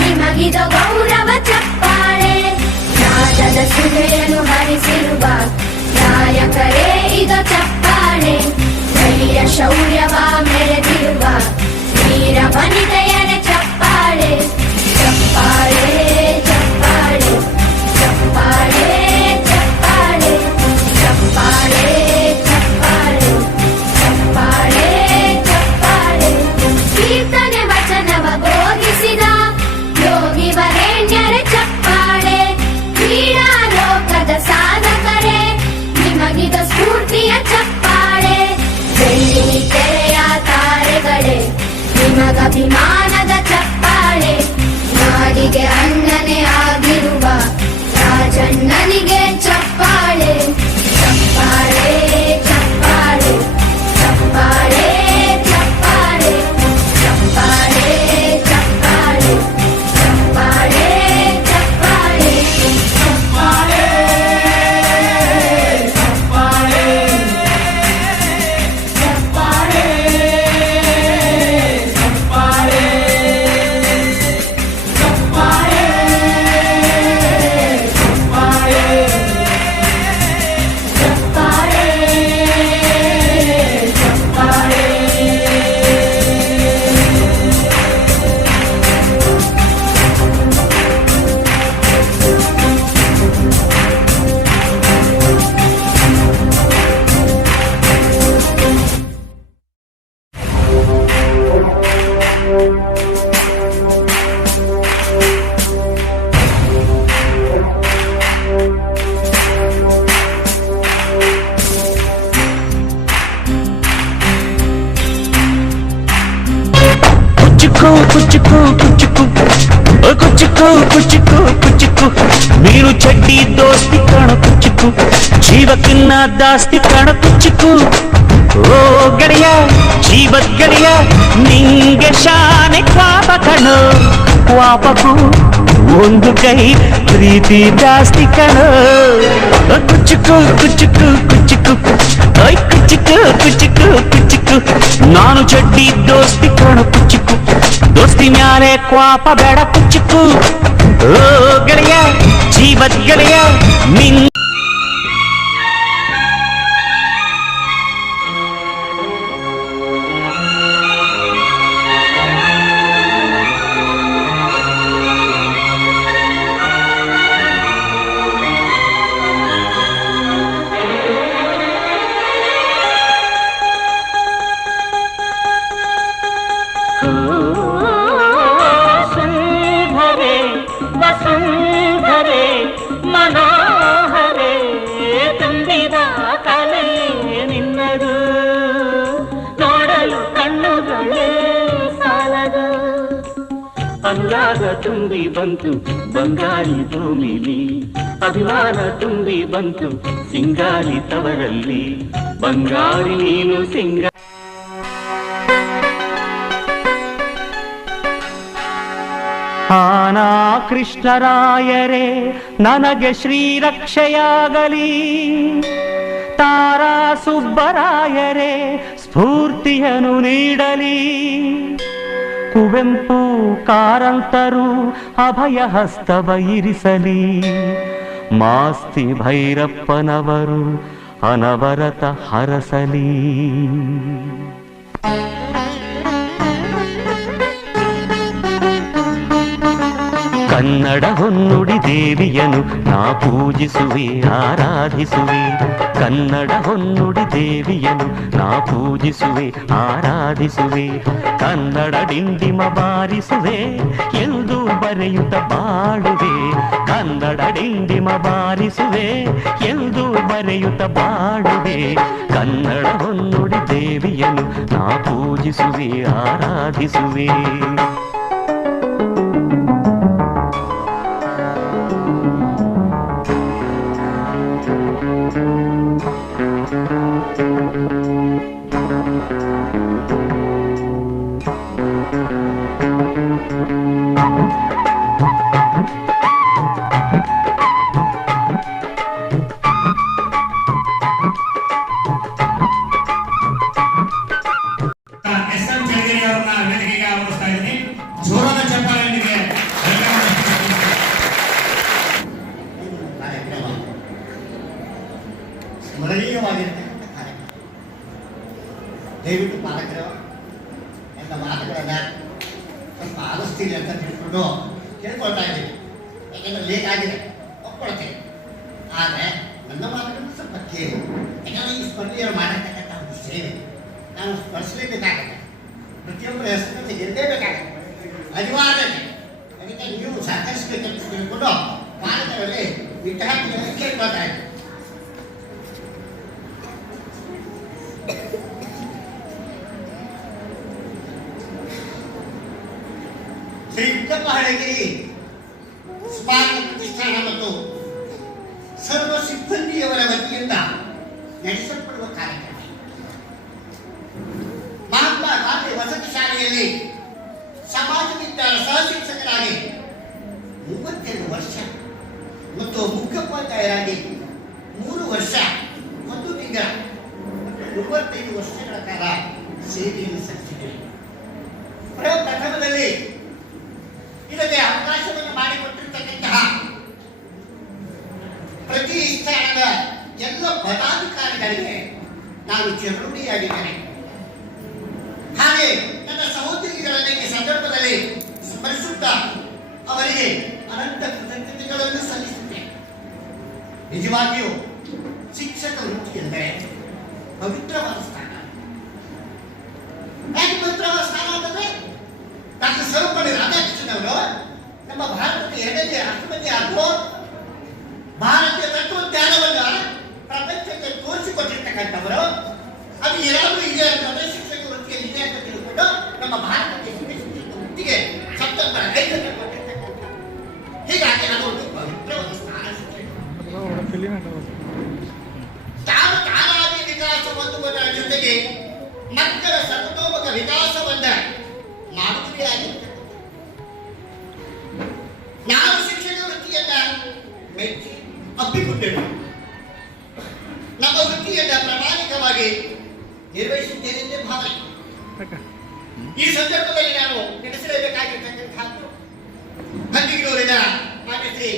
ನಿಮಗಿದು ಗೌರವ ಚಪ್ಪಾಳೆ. ನಾದದ ಸುಧೆಯನ್ನು ಹರಿಸಿರುವ ನಾಯಕರೇ ಇದು ಚಪ್ಪಾಳೆ, ಧೈರ್ಯ ಶೌರ್ಯವ ಮೆರೆದಿರುವ ವೀರ ವನಿತೆಯರ ಚಪ್ಪಾಳೆ. ಚಪ್ಪಾಳೆ ಚಪ್ಪಾಳೆ ಚಪ್ಪಾಳೆ ಚಪ್ಪಾಳೆ ಚಪ್ಪಾಳೆ ಚಪ್ಪಾಳೆ ಚಪ್ಪಾಳೆ ಚಪ್ಪಾಳೆ. ಕೀರ್ತನೆ ವಚನವ ಬೋಧಿಸಿದ ಯೋಗಿ ವರೇಣ್ಯರ ಚಪ್ಪಾಳೆ, ಕ್ರೀಡಾ ಲೋಕದ ಸಾಧಕರೇ ನಿಮಗಿದ ಸ್ಫೂರ್ತಿಯ ಚಪ್ಪಾಳೆ. ಬೆಳ್ಳಿ ತೆರೆಯ ತಾರೆಗಳೇ ನಿಮಗಭಿಮಾನದ ಚಪ್ಪಾಳೆ, ನಾಡಿಗೆ ಅಣ್ಣನೇ ಆಗಿರುವ ರಾಜಣ್ಣನಿಗೆ ಚಪ್ಪಾಳೆ. ಚಪ್ಪಾಳೆ ಚಪ್ಪಾಳೆ ಚಪ್ಪಾಳೆ ಚಪ್ಪಾಳೆ ಚಪ್ಪಾಳೆ ಚಪ್ಪಾಳೆ ಚಪ್ಪಾಳೆ ಚಪ್ಪಾಳೆ ಚಪ್ಪಾಳೆ ಚಪ್ಪಾಳೆ ಚಪ್ಪಾಳೆ ಚಪ್ಪಾಳೆ ಚಪ್ಪಾಳೆ ಕುಚ್ಚುಕು ಕುಚ್ಚುಕು ಕುಚ್ಚುಕು ಕುಚ್ಚುಕು ಕುಚ್ಚುಕು ನೀನು ಚಡ್ಡಿ ದೋಸ್ತಿ ಕಾಣ ಕುಚ್ಚುಕು ಜೀವಕ್ಕಿನ್ನ ದಾಸ್ತಿ ಕಾಣ ಕುಚ್ಚುಕು. ಓ ಗೆಳೆಯ ಜೀವದ್ ಗೆಳೆಯ ನಿಂಗೆ ಶಾನೆ ಪಾಪ ಕಣೋ, ಪಾಪಕ್ಕೂ ಒಂದು ಕೈ ಪ್ರೀತಿ ಜಾಸ್ತಿ ಕಣೋ. ಕುಚ್ಚುಕು ಕುಚ್ಚುಕು ಕುಚ್ಚುಕು ಓಯ್ ಕುಚ್ಚುಕು ಕುಚ್ಚುಕು ಕುಚ್ಚುಕು ನಾನು ಚಡ್ಡಿ ದೋಸ್ತಿ ಕಾಣ ಕುಚ್ಚುಕು, ದೋಸ್ತಿ ಮ್ಯಾಲೆ ಕ್ವಾಪ ಬೇಡ ಕುಚ್ಚುಕು. ಓ ಗೆಳೆಯ ಜೀವದ್ ಗೆಳೆಯ ನಿನ್ ಕಣ್ಣುಗಳೇ ಸಾಲದು ಅನುರಾಗ ತುಂಬಿ ಬಂತು ಬಂಗಾರಿ ಭೂಮಿಲಿ ಅಭಿಮಾನ ತುಂಬಿ ಬಂತು ಸಿಂಗಾರಿ ತವರಲ್ಲಿ ಬಂಗಾರಿ ನೀನು ಸಿಂಗಾರಿ ಆನಾ ಕೃಷ್ಣರಾಯರೇ ನನಗೆ ಶ್ರೀರಕ್ಷೆಯಾಗಲಿ ತಾರಾ ಸುಬ್ಬರಾಯರೇ ಸ್ಫೂರ್ತಿಯನ್ನು ನೀಡಲಿ ಕುವೆಂಪು ಕಾರಂತರು ಅಭಯ ಹಸ್ತವ ಇರಿಸಲಿ ಮಾಸ್ತಿ ಭೈರಪ್ಪನವರು ಅನವರತ ಹರಸಲಿ ಕನ್ನಡ ಹೊನ್ನುಡಿ ದೇವಿಯನು ನಾ ಪೂಜಿಸುವೆ ಆರಾಧಿಸುವೆ ಕನ್ನಡ ಹೊನ್ನುಡಿ ದೇವಿಯನು ನಾ ಪೂಜಿಸುವೆ ಆರಾಧಿಸುವೆ ಕನ್ನಡ ಡಿಂಡಿಮ ಬಾರಿಸುವೆ ಎಂದು ಬರೆಯುತ್ತ ಬಾಳುವೆ ಕನ್ನಡ ಡಿಂಡಿಮ ಬಾರಿಸುವೆ ಎಂದು ಬರೆಯುತ್ತ ಬಾಳುವೆ ಕನ್ನಡ ಹೊನ್ನುಡಿ ದೇವಿಯನು ನಾ ಪೂಜಿಸುವೆ ಆರಾಧಿಸುವೆ ಎಸ್.ಎಂ. ಚಳಿಗೇರಿ ಅವರನ್ನ ವೇದಿಕೆಗೆ ಆಹ್ವಾನಿಸ್ತಾ ಇದ್ದೀನಿ. ಜೋರಾದ ಚಪ್ಪಾಳೆಯೊಂದಿಗೆ ಕಾರ್ಯಕ್ರಮ ಸ್ಮರಣೀಯವಾಗಿರ್ತಕ್ಕಂಥ ಕಾರ್ಯಕ್ರಮ. ದಯವಿಟ್ಟು ಪಾಲಕರು ಎಲ್ಲ ಮಾತುಗಳನ್ನ ಸ್ವಲ್ಪ ಆಲಿಸ್ತೀರಿ ಅಂತ ತಿಳ್ಕೊಂಡು ಕೇಳ್ಕೊಳ್ತಾ ಇದ್ದೀವಿ. ಯಾಕಂದ್ರೆ ಲೇಟ್ ಆಗಿದೆ ಒಪ್ಕೊಳ್ತೇನೆ, ಆದರೆ ನನ್ನ ಮಾತುಗಳನ್ನು ಸ್ವಲ್ಪ ಕೇಳಿ. ಯಾಕಂದ್ರೆ ಈ ಸ್ಪರ್ಧೆಯವರು ಮಾಡಿರ್ತಕ್ಕಂಥ ಒಂದು ಸೇವೆ ನಾನು ಸ್ಪರ್ಶಲೇಬೇಕಾಗತ್ತೆ, ಪ್ರತಿಯೊಬ್ಬರ ಹೆಸರನ್ನು ಗೆಲ್ಲೇಬೇಕಾಗತ್ತೆ, ಅನಿವಾರ್ಯ. ಅದಕ್ಕೆ ನೀವು ಸಹಕರಿಸಬೇಕಂತ ತಿಳ್ಕೊಂಡು ಪಾಲಕರಲ್ಲಿ ವಿದ್ಯಾರ್ಥಿಗಳನ್ನು ಕೇಳ್ಕೊಳ್ತಾ ಇದ್ದೀವಿ. ಶ್ರೀ ಉದ್ದಪ್ಪ ಹಳಗಿರಿ ಸ್ಮಾರಕ ಪ್ರತಿಷ್ಠಾನ ಮತ್ತು ಸರ್ವ ಸಿಬ್ಬಂದಿಯವರ ವತಿಯಿಂದ ನಡೆಸಲ್ಪಡುವ ಕಾರ್ಯಕ್ರಮ. ಮಹಾತ್ಮ ಗಾಂಧಿ ವಸತಿ ಶಾಲೆಯಲ್ಲಿ ಸಮಾಜ ವಿಜ್ಞಾನ ಸಹಶಿಕ್ಷಕರಾಗಿ 32 ವರ್ಷ ಮತ್ತು ಮುಖ್ಯೋಪಾಧ್ಯಾಯರಾಗಿ 3 ವರ್ಷ 1 ತಿಂಗಳ 35 ವರ್ಷಗಳ ಕಾಲ ಸೇವೆಯನ್ನು ಸಲ್ಲಿಸಿದರು. ಪ್ರಥಮದಲ್ಲಿ ಇದಕ್ಕೆ ಅವಕಾಶವನ್ನು ಮಾಡಿಕೊಟ್ಟಿರ್ತಕ್ಕಂತಹ ಪ್ರತಿಷ್ಠಾನದ ಎಲ್ಲ ಪದಾಧಿಕಾರಿಗಳಿಗೆ ನಾನು ಚಿರಋಣಿಯಾಗಿದ್ದೇನೆ. ಹಾಗೆ ನನ್ನ ಸಹೋದ್ಯೋಗಿಗಳನ್ನು ಈ ಸಂದರ್ಭದಲ್ಲಿ ಸ್ಮರಿಸುತ್ತಾ ಅವರಿಗೆ ಅನಂತ ಕೃತಜ್ಞತೆಗಳನ್ನು ಸಲ್ಲಿಸುತ್ತೇನೆ. ನಿಜವಾಗಿಯೂ ಶಿಕ್ಷಕ ವೃತ್ತಿ ಎಂದರೆ ಪವಿತ್ರವಾದ ಸ್ಥಾನ. ಯಾಕೆ ಪವಿತ್ರವಾದ ಸ್ಥಾನ ಅಂತಂದ್ರೆ ಡಾಕ್ಟರ್ ಸರ್ವಪಲ್ಲಿ ರಾಧಾಕೃಷ್ಣನ್ ಅವರು ನಮ್ಮ ಭಾರತದ 2ನೇ ರಾಷ್ಟ್ರಪತಿ ಹಾಗೂ ಭಾರತೀಯ ತತ್ವಜ್ಞಾನವನ್ನು ಪ್ರಪಂಚಕ್ಕೆ ತೋರಿಸಿಕೊಟ್ಟಿರ್ತಕ್ಕಂಥವರು. ಅದು ಏನಾದರೂ ಇದೆ ಅಂತಂದ್ರೆ ಶಿಕ್ಷಕ ವೃತ್ತಿಯಲ್ಲಿ ಇದೆ ಅಂತ ತಿಳ್ಕೊಂಡು ನಮ್ಮ ಭಾರತ ವೃತ್ತಿಗೆ ಸೆಪ್ಟೆಂಬರ್ 5ಕ್ಕೆ ಕೊಟ್ಟಿರ್ತಕ್ಕಂಥ. ಹೀಗಾಗಿ ಅದು ಒಂದು ಪವಿತ್ರವಾದ ಸ್ಥಾನ. ತಾನಾಗಿ ವಿಕಾಸ ಹೊಂದುವುದರ ಜೊತೆಗೆ ಮಕ್ಕಳ ಸರ್ವತೋಮುಖ ವಿಕಾಸವನ್ನ ಮಾಡುವುದೇ ಆಗಿರ್ತಕ್ಕಂಥ. ನಾನು ಶಿಕ್ಷಕ ವೃತ್ತಿಯನ್ನ ಮೆಚ್ಚಿ ಅಪ್ಪಿಕೊಂಡೆವು. ನಮ್ಮ ವೃತ್ತಿಯನ್ನ ಪ್ರಾಮಾಣಿಕವಾಗಿ ನಿರ್ವಹಿಸಿದ್ದೇನೆಂದೇ ಭಾವನೆ. ಈ ಸಂದರ್ಭದಲ್ಲಿ ನಾನು ನಡೆಸಲೇಬೇಕಾಗಿರ್ತಕ್ಕಂಥದ್ದು ಹಂದಿಗೂರಿನ ಮಾನ್ಯ ಶ್ರೀ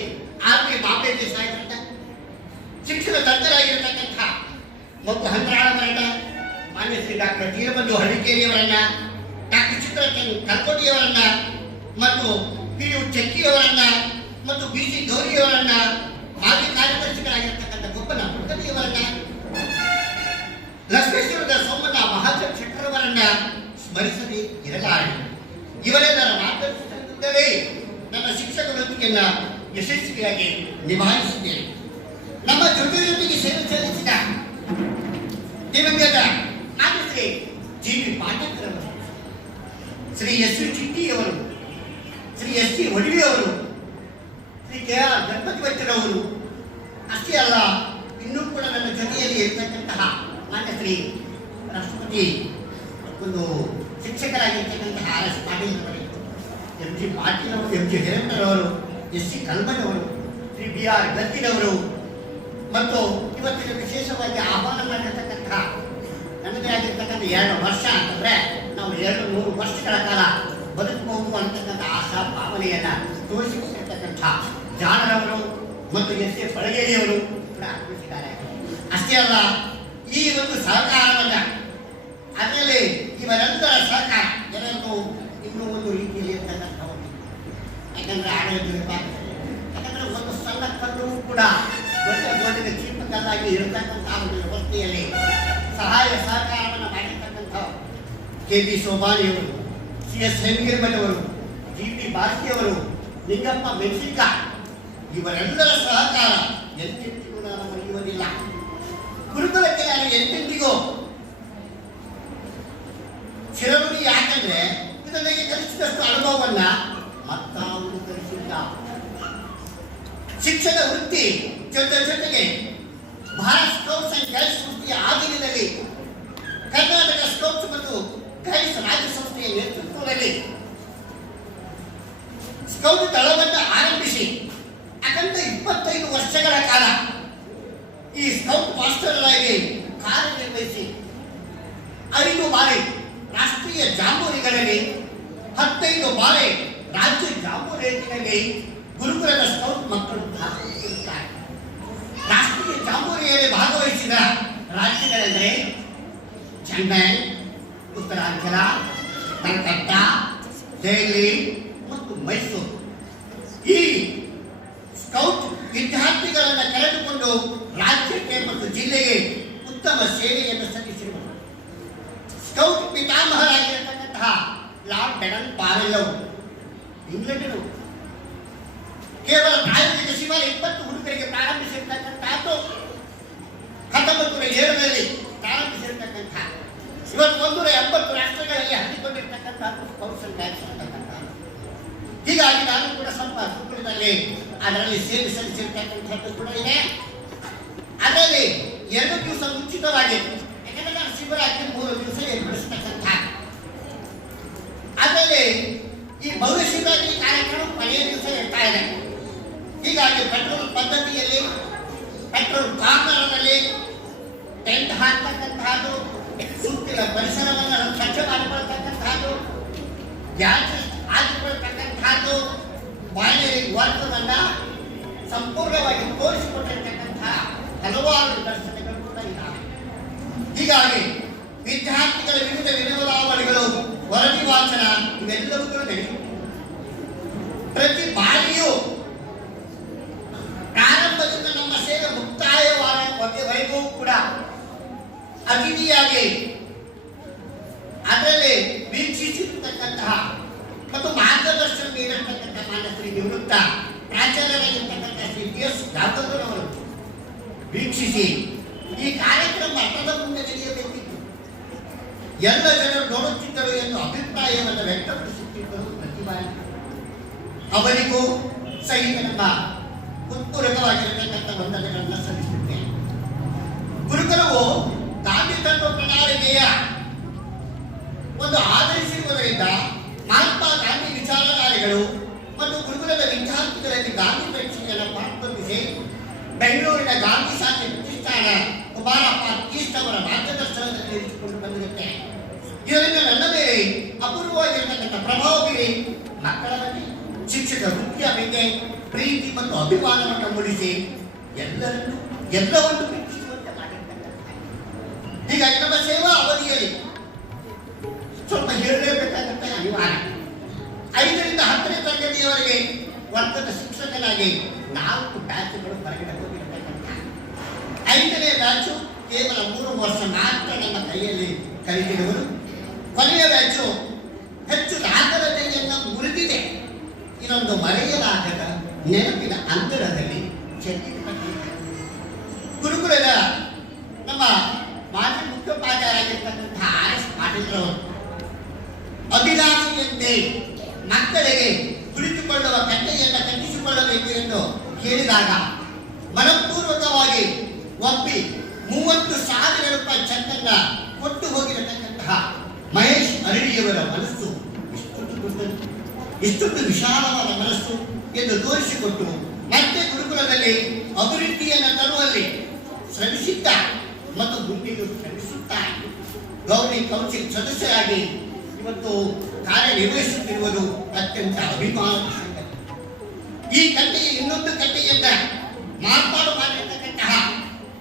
ಆರ್.ಪಿ. ಬಾಂಬೆ ಸಾಹೇಬರನ್ನ, ಶಿಕ್ಷಣ ತಜ್ಞರಾಗಿರತಕ್ಕಂಥ ಮತ್ತು ಹಂದ್ರಾಳವರನ್ನ, ಮಾನ್ಯ ಶ್ರೀ ಡಾಕ್ಟರ್ ತೀರಬಂಧು ಹಳ್ಳಿಕೇರಿಯವರನ್ನ, ಡಾಕ್ಟರ್ ಚಿತ್ರಕನ್ ಕಲ್ಕೋಟಿಯವರನ್ನ ಮತ್ತು ಪಿ.ಯು. ಚೆಕ್ಕಿಯವರನ್ನ ಮತ್ತು ಬಿ.ಸಿ. ಗೌರಿಯವರನ್ನ, ಮಾಜಿ ಕಾರ್ಯದರ್ಶಿಗಳಾಗಿರ್ತಕ್ಕಂಥ ಗೊಬ್ಬನ ಮುಖದಿಯವರನ್ನ, ಲಕ್ಷ್ಮೇಶ್ವರದ ಸೋಮಣ್ಣ ಮಹಾಜನ್ ಶೆಟ್ಟರವರನ್ನ ಸ್ಮರಿಸದೆ ಇರಲಾರೆ. ಇವರೆಲ್ಲರ ಮಾರ್ಗದರ್ಶನದಿಂದಲೇ ನನ್ನ ಶಿಕ್ಷಕ ವೃತ್ತಿಯನ್ನ ಯಶಸ್ವಿಯಾಗಿ ನಿಭಾಯಿಸಿದ್ದೇನೆ. ನಮ್ಮ ಜೊತೆಗೆ ಸೇವೆ ಸಲ್ಲಿಸಿದ ದಿವಂಗತ ಮಾನ್ಯ ಶ್ರೀ ಜಿ ವಿ ಪಾಠಕರವರು, ಶ್ರೀ ಎಸ್ ವಿ ಚಿಟ್ಟಿಯವರು, ಶ್ರೀ ಎಸ್ ಟಿ ಒಡವಿಯವರು, ಶ್ರೀ ಕೆ ಆರ್ ಗಣಪತಿ ಭಟ್ಟರವರು, ಅಷ್ಟೇ ಅಲ್ಲ ಇನ್ನೂ ಕೂಡ ನನ್ನ ಜೊತೆಯಲ್ಲಿ ಇರ್ತಕ್ಕಂತಹ ಮಾನ್ಯ ಶ್ರೀ ರಾಷ್ಟ್ರಪತಿ ಒಂದು ಶಿಕ್ಷಕರಾಗಿರ್ತಕ್ಕಂತಹ ಆರ್ ಎಸ್ ಪಾಟೀಲ್ ಅವರು, ಎಂ ಜಿ ಪಾಟೀಲ್ ಅವರು, ಎಂ ಜಿ ಹಿರೇಮಠರವರು, ಎಸ್ ಸಿ ಕಲ್ಮಣ್ಣವರು, ಶ್ರೀ ಬಿ ಆರ್ ಗದ್ದಿನವರು ಮತ್ತು ಇವತ್ತಿನ ವಿಶೇಷವಾಗಿ ಆಹ್ವಾನ ಮಾಡಿರ್ತಕ್ಕಂತಹ ನನ್ನದೇ ಆಗಿರ್ತಕ್ಕಂಥ 2 ವರ್ಷ ಅಂತಂದ್ರೆ ನಾವು 200 ವರ್ಷಗಳ ಕಾಲ ಬದುಕಬಹುದು ಅಂತಕ್ಕಂಥ ಆಶಾ ಭಾವನೆಯನ್ನ ತೋರಿಸಿಕೊಟ್ಟಿರ್ತಕ್ಕಂಥ ಜಾಣರವರು ಮತ್ತು ಎಸ್ ಎ ಬಳಗೇರಿಯವರು ಕೂಡ ಆಗಮಿಸಿದ್ದಾರೆ. ಅಷ್ಟೇ ಅಲ್ಲ ಈ ಒಂದು ಸಹಕಾರವನ್ನ ಅದರಲ್ಲಿ ಇವರೆಲ್ಲರ ಸಹಕಾರ ಎಲ್ಲರಿಗೂ ಇನ್ನೂ ಒಂದು ರೀತಿಯಲ್ಲಿ ಇರ್ತಕ್ಕಂಥ ಯಾಕಂದ್ರೆ ಆಡಳಿತ ವಿಭಾಗದಲ್ಲಿ ಯಾಕಂದ್ರೆ ಒಂದು ಸಣ್ಣ ಕಲ್ಲು ಕೂಡ ದೊಡ್ಡ ದೊಡ್ಡ ಚೀಪಕಲ್ಲಾಗಿ ಇರತಕ್ಕಂಥ ಒಂದು ವ್ಯವಸ್ಥೆಯಲ್ಲಿ ಸಹಾಯ ಸಹಕಾರವನ್ನು ಮಾಡಿರ್ತಕ್ಕಂಥ ಕೆ ಬಿ ಸೋಮಾನಿಯವರು, ಸಿ ಎಸ್ ಹೆಂಗಿರಮಠವರು, ಜಿ ಪಿ ಭಾರತಿಯವರು, ನಿಂಗಪ್ಪ ಮೆಣಸಿಕ ಇವರೆಲ್ಲರ ಸಹಕಾರ ಎಂತೆಂದಿಗೂ ನಾನು ಮರೆಯುವುದಿಲ್ಲ. ಗುರುಕುಲಕ್ಕೆ ನಾನು ಎಂತೆಂದಿಗೂ ಚಿರಋಣಿ. ಯಾಕಂದ್ರೆ ಇದು ನನಗೆ ಕಲಿಸಿದಷ್ಟು ಅನುಭವವನ್ನ ಮತ್ತಾವುದು ಕಲಿಸಿಲ್ಲ. ಶಿಕ್ಷಣ ವೃತ್ತಿ ಜೊತೆಗೆ ಭಾರತ್ ಸ್ಕೌಟ್ಸ್ ಅಂಡ್ ಗೈಡ್ಸ್ ಸಂಸ್ಥೆಯ ಆಧೀನದಲ್ಲಿ ಕರ್ನಾಟಕ ಸ್ಕೌಟ್ಸ್ ಮತ್ತು ಗೈಡ್ಸ್ ರಾಜ್ಯ ಸಂಸ್ಥೆಯ ನೇತೃತ್ವದಲ್ಲಿ ಸ್ಕೌಟ್ ದಳವನ್ನು ಆರಂಭಿಸಿ ಅಖಂಡ 25 ವರ್ಷಗಳ ಕಾಲ ಈ ಸ್ಕೌಟ್ ಮಾಸ್ಟರ್ ಆಗಿ ಕಾರ್ಯನಿರ್ವಹಿಸಿ 5 ಬಾರಿ ರಾಷ್ಟ್ರೀಯ ಜಾಂಬೂರಿಗಳಲ್ಲಿ 15 ಬಾರಿ ರಾಜ್ಯ ಜಾಂಬೂರಿಯಲ್ಲಿ ಗುರುಕುಲದ ಸ್ಕೌಟ್ ಮಕ್ಕಳು ಭಾಗವಹಿಸಿರುತ್ತಾರೆ. ರಾಷ್ಟ್ರೀಯ ಜಾಂಬೂರಿಯಲ್ಲಿ ಭಾಗವಹಿಸಿದ ರಾಜ್ಯಗಳೆಂದರೆ ಚೆನ್ನೈ, ಉತ್ತರಾಂಚಲ, ಕಲ್ಕತ್ತಾ, ದೆಹಲಿ ಮತ್ತು ಮೈಸೂರು. ಈ ಸ್ಕೌಟ್ ವಿದ್ಯಾರ್ಥಿಗಳನ್ನು ಕರೆದುಕೊಂಡು ರಾಜ್ಯಕ್ಕೆ ಮತ್ತು ಜಿಲ್ಲೆಗೆ ಉತ್ತಮ ಸೇವೆಯನ್ನು ಸಲ್ಲಿಸಿರುವರು. ಸ್ಕೌಟ್ ಪಿತಾಮಹರಾಗಿರತಕ್ಕಂತಹ ಲಾರ್ಡ್ ಬೆಡನ್ ಪಾವೆಲ್ ಅವರು ಇಂಗ್ಲೆಂಡಿನವರು. ಕೇವಲ ಪ್ರಾಯೋಗಿಕ ಶಿಬಿರ 20 ಹುಡುಗರಿಗೆ ಪ್ರಾರಂಭಿಸಿರ್ತಕ್ಕಂಥದ್ದು 1907ರಲ್ಲಿ ಪ್ರಾರಂಭಿಸಿರ್ತಕ್ಕಂಥ ಇವತ್ತು 180 ರಾಷ್ಟ್ರಗಳಲ್ಲಿ ಹಮ್ಮಿಕೊಂಡಿರ್ತಕ್ಕಂಥದ್ದು ಸ್ಕೌಟ್ಸ್ ಅಂಡ್ ಗೈಡ್ಸ್ ಅಂತಕ್ಕಂಥದ್ದು. ಹೀಗಾಗಿ ನಾನು ಕೂಡ ಸ್ವಲ್ಪ ಗುರುಕುಲದಲ್ಲಿ ಅದರಲ್ಲಿ ಸೇವೆ ಸಲ್ಲಿಸಿರ್ತಕ್ಕಂಥದ್ದು ಕೂಡ ಇದೆ. ಅದರಲ್ಲಿ 2 ದಿವಸ ಮುಂಚಿತವಾಗಿತ್ತು. ಯಾಕಂದ್ರೆ ನಾನು ಶಿಬಿರ ಹಾಕಿ 3 ದಿವಸ ಏರ್ಪಡಿಸ್ತಕ್ಕಂಥ ಅದರಲ್ಲಿ ಈ ಭವ್ಯ ಶಿಬಿರಾಗ್ನಿ ಕಾರ್ಯಕ್ರಮ ಕೊನೆಯ ದಿವಸ ಇರ್ತಾ ಇದೆ. ಹೀಗಾಗಿ ಪೆಟ್ರೋಲ್ ಪದ್ಧತಿಯಲ್ಲಿ ಪೆಟ್ರೋಲ್ ಕಾರ್ನರ್ನಲ್ಲಿ ಟೆಂಟ್ ಹಾಕ್ತಕ್ಕಂತಹದ್ದು, ಸುತ್ತಿನ ಪರಿಸರವನ್ನು ಸ್ವಚ್ಛ ಮಾಡಿಕೊಳ್ತಕ್ಕಂತಹದ್ದು, ಗ್ಯಾಸ್ ಹಾಕಿಕೊಳ್ತಕ್ಕಂತಹದ್ದು, ಬಾಯ್ಲರಿಂಗ್ ವರ್ಕನ್ನ ಸಂಪೂರ್ಣವಾಗಿ ತೋರಿಸಿಕೊಟ್ಟಿರ್ತಕ್ಕಂತಹ ಹಲವಾರು ನಿದರ್ಶನಗಳು ಕೂಡ ಇದ್ದಾವೆ. ಹೀಗಾಗಿ ವಿದ್ಯಾರ್ಥಿಗಳ ವಿವಿಧ ವಿನೋದಾವಳಿಗಳು, ವರದಿ ವಾಚನ ಇವೆಲ್ಲವೂ ಕೂಡ ನಡೆಯುತ್ತೆ. ಪ್ರತಿ ಬಾರಿಯೂ ಪ್ರಾರಂಭದಿಂದ ನಮ್ಮ ಸೇವೆ ಮುಕ್ತಾಯವಾಗುವವರೆಗೂ ಕೂಡ ಅತಿಥಿಯಾಗಿ ಅದರಲ್ಲಿ ವೀಕ್ಷಿಸಿರ್ತಕ್ಕಂತಹ ಮತ್ತು ಮಾರ್ಗದರ್ಶನ ನೀಡಿರ್ತಕ್ಕಂತಹ ಮಾನ್ಯ ಶ್ರೀ ನಿವೃತ್ತ ಪ್ರಾಚಾರ್ಯರಾಗಿರ್ತಕ್ಕಂತಹ ಶ್ರೀ ಟಿ ಎಸ್ ಜಾಧವ್ರವರು ವೀಕ್ಷಿಸಿ ಈ ಕಾರ್ಯಕ್ರಮ ಅರ್ಥದ ಮುಂದೆ ನಡೆಯಬೇಕಿತ್ತು, ಎಲ್ಲ ಜನರು ನೋಡುತ್ತಿದ್ದರು ಎಂದು ಅಭಿಪ್ರಾಯವನ್ನು ವ್ಯಕ್ತಪಡಿಸುತ್ತಿದ್ದರು. ಪ್ರತಿ ಬಾರಿ ಅವರಿಗೂ ಸಹಿತ ನಮ್ಮ ಉತ್ಪೂರಕವಾಗಿರತಕ್ಕಂಥ ವಂದನೆಗಳನ್ನು ಸಲ್ಲಿಸುತ್ತೇನೆ. ಗುರುಕುಲವು ಗಾಂಧಿ ತತ್ವ ಪ್ರಣಾಳಿಕೆಯ ಒಂದು ಆಧರಿಸಿರುವುದರಿಂದ ಮಹಾತ್ಮ ಗಾಂಧಿ ವಿಚಾರಧಾರೆಗಳು ಮತ್ತು ಗುರುಕುಲದ ವಿದ್ಯಾರ್ಥಿಗಳಲ್ಲಿ ಗಾಂಧಿ ಪರೀಕ್ಷೆಯನ್ನು ಪ್ರಾರಂಭಿಸಿ ಬೆಂಗಳೂರಿನ ಗಾಂಧಿ ಶಾಂತಿ ಪ್ರತಿಷ್ಠಾನ ಕುಮಾರಪ್ಪ ಈಸ್ಟ್ ಅವರ ಮಾರ್ಗದರ್ಶನದಲ್ಲಿ ಇರಿಸಿಕೊಂಡು ಬಂದಿರುತ್ತೆ. ಇದರಿಂದ ನನ್ನ ಮೇಲೆ ಅಪೂರ್ವವಾಗಿರತಕ್ಕಂಥ ಪ್ರಭಾವ ಬೀರಿ ಮಕ್ಕಳ ಬಗ್ಗೆ ಶಿಕ್ಷಕ ವೃತ್ತಿಯ ಬಗ್ಗೆ ಪ್ರೀತಿ ಮತ್ತು ಅಭಿಮಾನವನ್ನು ಮೂಡಿಸಿ ಎಲ್ಲವನ್ನು ಪ್ರೀತಿಸುವಂತೆ ಮಾಡಿರ್ತಕ್ಕಂಥ. ಹೀಗಾಗಿ ನಮ್ಮ ಸೇವಾ ಅವಧಿಯಲ್ಲಿ ಸ್ವಲ್ಪ ಹೇಳಲೇಬೇಕಾದಂತ ಅನಿವಾರ್ಯ. 5ರಿಂದ 10ನೇ ತರಗತಿಯವರೆಗೆ ವರ್ಗದ ಶಿಕ್ಷಕನಾಗಿ 4 ಬ್ಯಾಚ್ಗಳು ಹೊರಗಡೆ ಹೋಗಿರ್ತಕ್ಕಂಥ. 5ನೇ ಬ್ಯಾಚು ಕೇವಲ 3 ವರ್ಷ ಮಾತ್ರ ನಮ್ಮ ಕೈಯಲ್ಲಿ ಕಲಿತಿರುವುದು. ಕೊನೆಯ ಬ್ಯಾಚು ಹೆಚ್ಚು ದಾಖಲೆಯನ್ನು ಮುರಿದಿದೆ. ಇನ್ನೊಂದು ಮರೆಯಲಾಗದ ನೆನಪಿನ ಅಂತರದಲ್ಲಿ ಗುರುಕುಲದ ನಮ್ಮ ಮಾಜಿ ಮುಖ್ಯೋಪಾಧ್ಯಾಯರಾಗಿರ್ತಕ್ಕಂತಹ ಆರ್ ಎಸ್ ಪಾಟೀಲ್ ಇದೆ. ಮಕ್ಕಳಿಗೆ ಕುಳಿತುಕೊಳ್ಳುವ ಕಟ್ಟೆಯನ್ನು ಕಟ್ಟಿಸಿಕೊಳ್ಳಬೇಕು ಎಂದು ಕೇಳಿದಾಗ ಮನಪೂರ್ವಕವಾಗಿ ಒಪ್ಪಿ 30,000 ರೂಪಾಯಿ ಚೆಕ್ಕನ್ನ ಕೊಟ್ಟು ಹೋಗಿರತಕ್ಕಂತಹ ಮಹೇಶ್ ಅರಳಿಯವರ ಮನಸ್ಸು ಇಷ್ಟೊಂದು ವಿಶಾಲವಾದ ಮನಸ್ಸು ಎಂದು ತೋರಿಸಿಕೊಟ್ಟು ಮತ್ತೆ ಗುರುಕುಲದಲ್ಲಿ ಅಭಿವೃದ್ಧಿಯನ್ನು ತರುವಲ್ಲಿ ಶ್ರಮಿಸಿದ್ದ ಮತ್ತು ಮುಂದೆಯೂ ಶ್ರಮಿಸುತ್ತಾ ಗೌರಿ ಕೌನ್ಸಿಲ್ ಸದಸ್ಯರಾಗಿ ಇವತ್ತು ಕಾರ್ಯನಿರ್ವಹಿಸುತ್ತಿರುವುದು ಅತ್ಯಂತ ಅಭಿಮಾನದ ಸಂಗತಿ. ಈ ಕಟ್ಟೆಯ ಇನ್ನೊಂದು ಕಟ್ಟೆಯನ್ನ ಮಾರ್ಪಾಡು ಮಾಡಿರ್ತಕ್ಕಂತಹ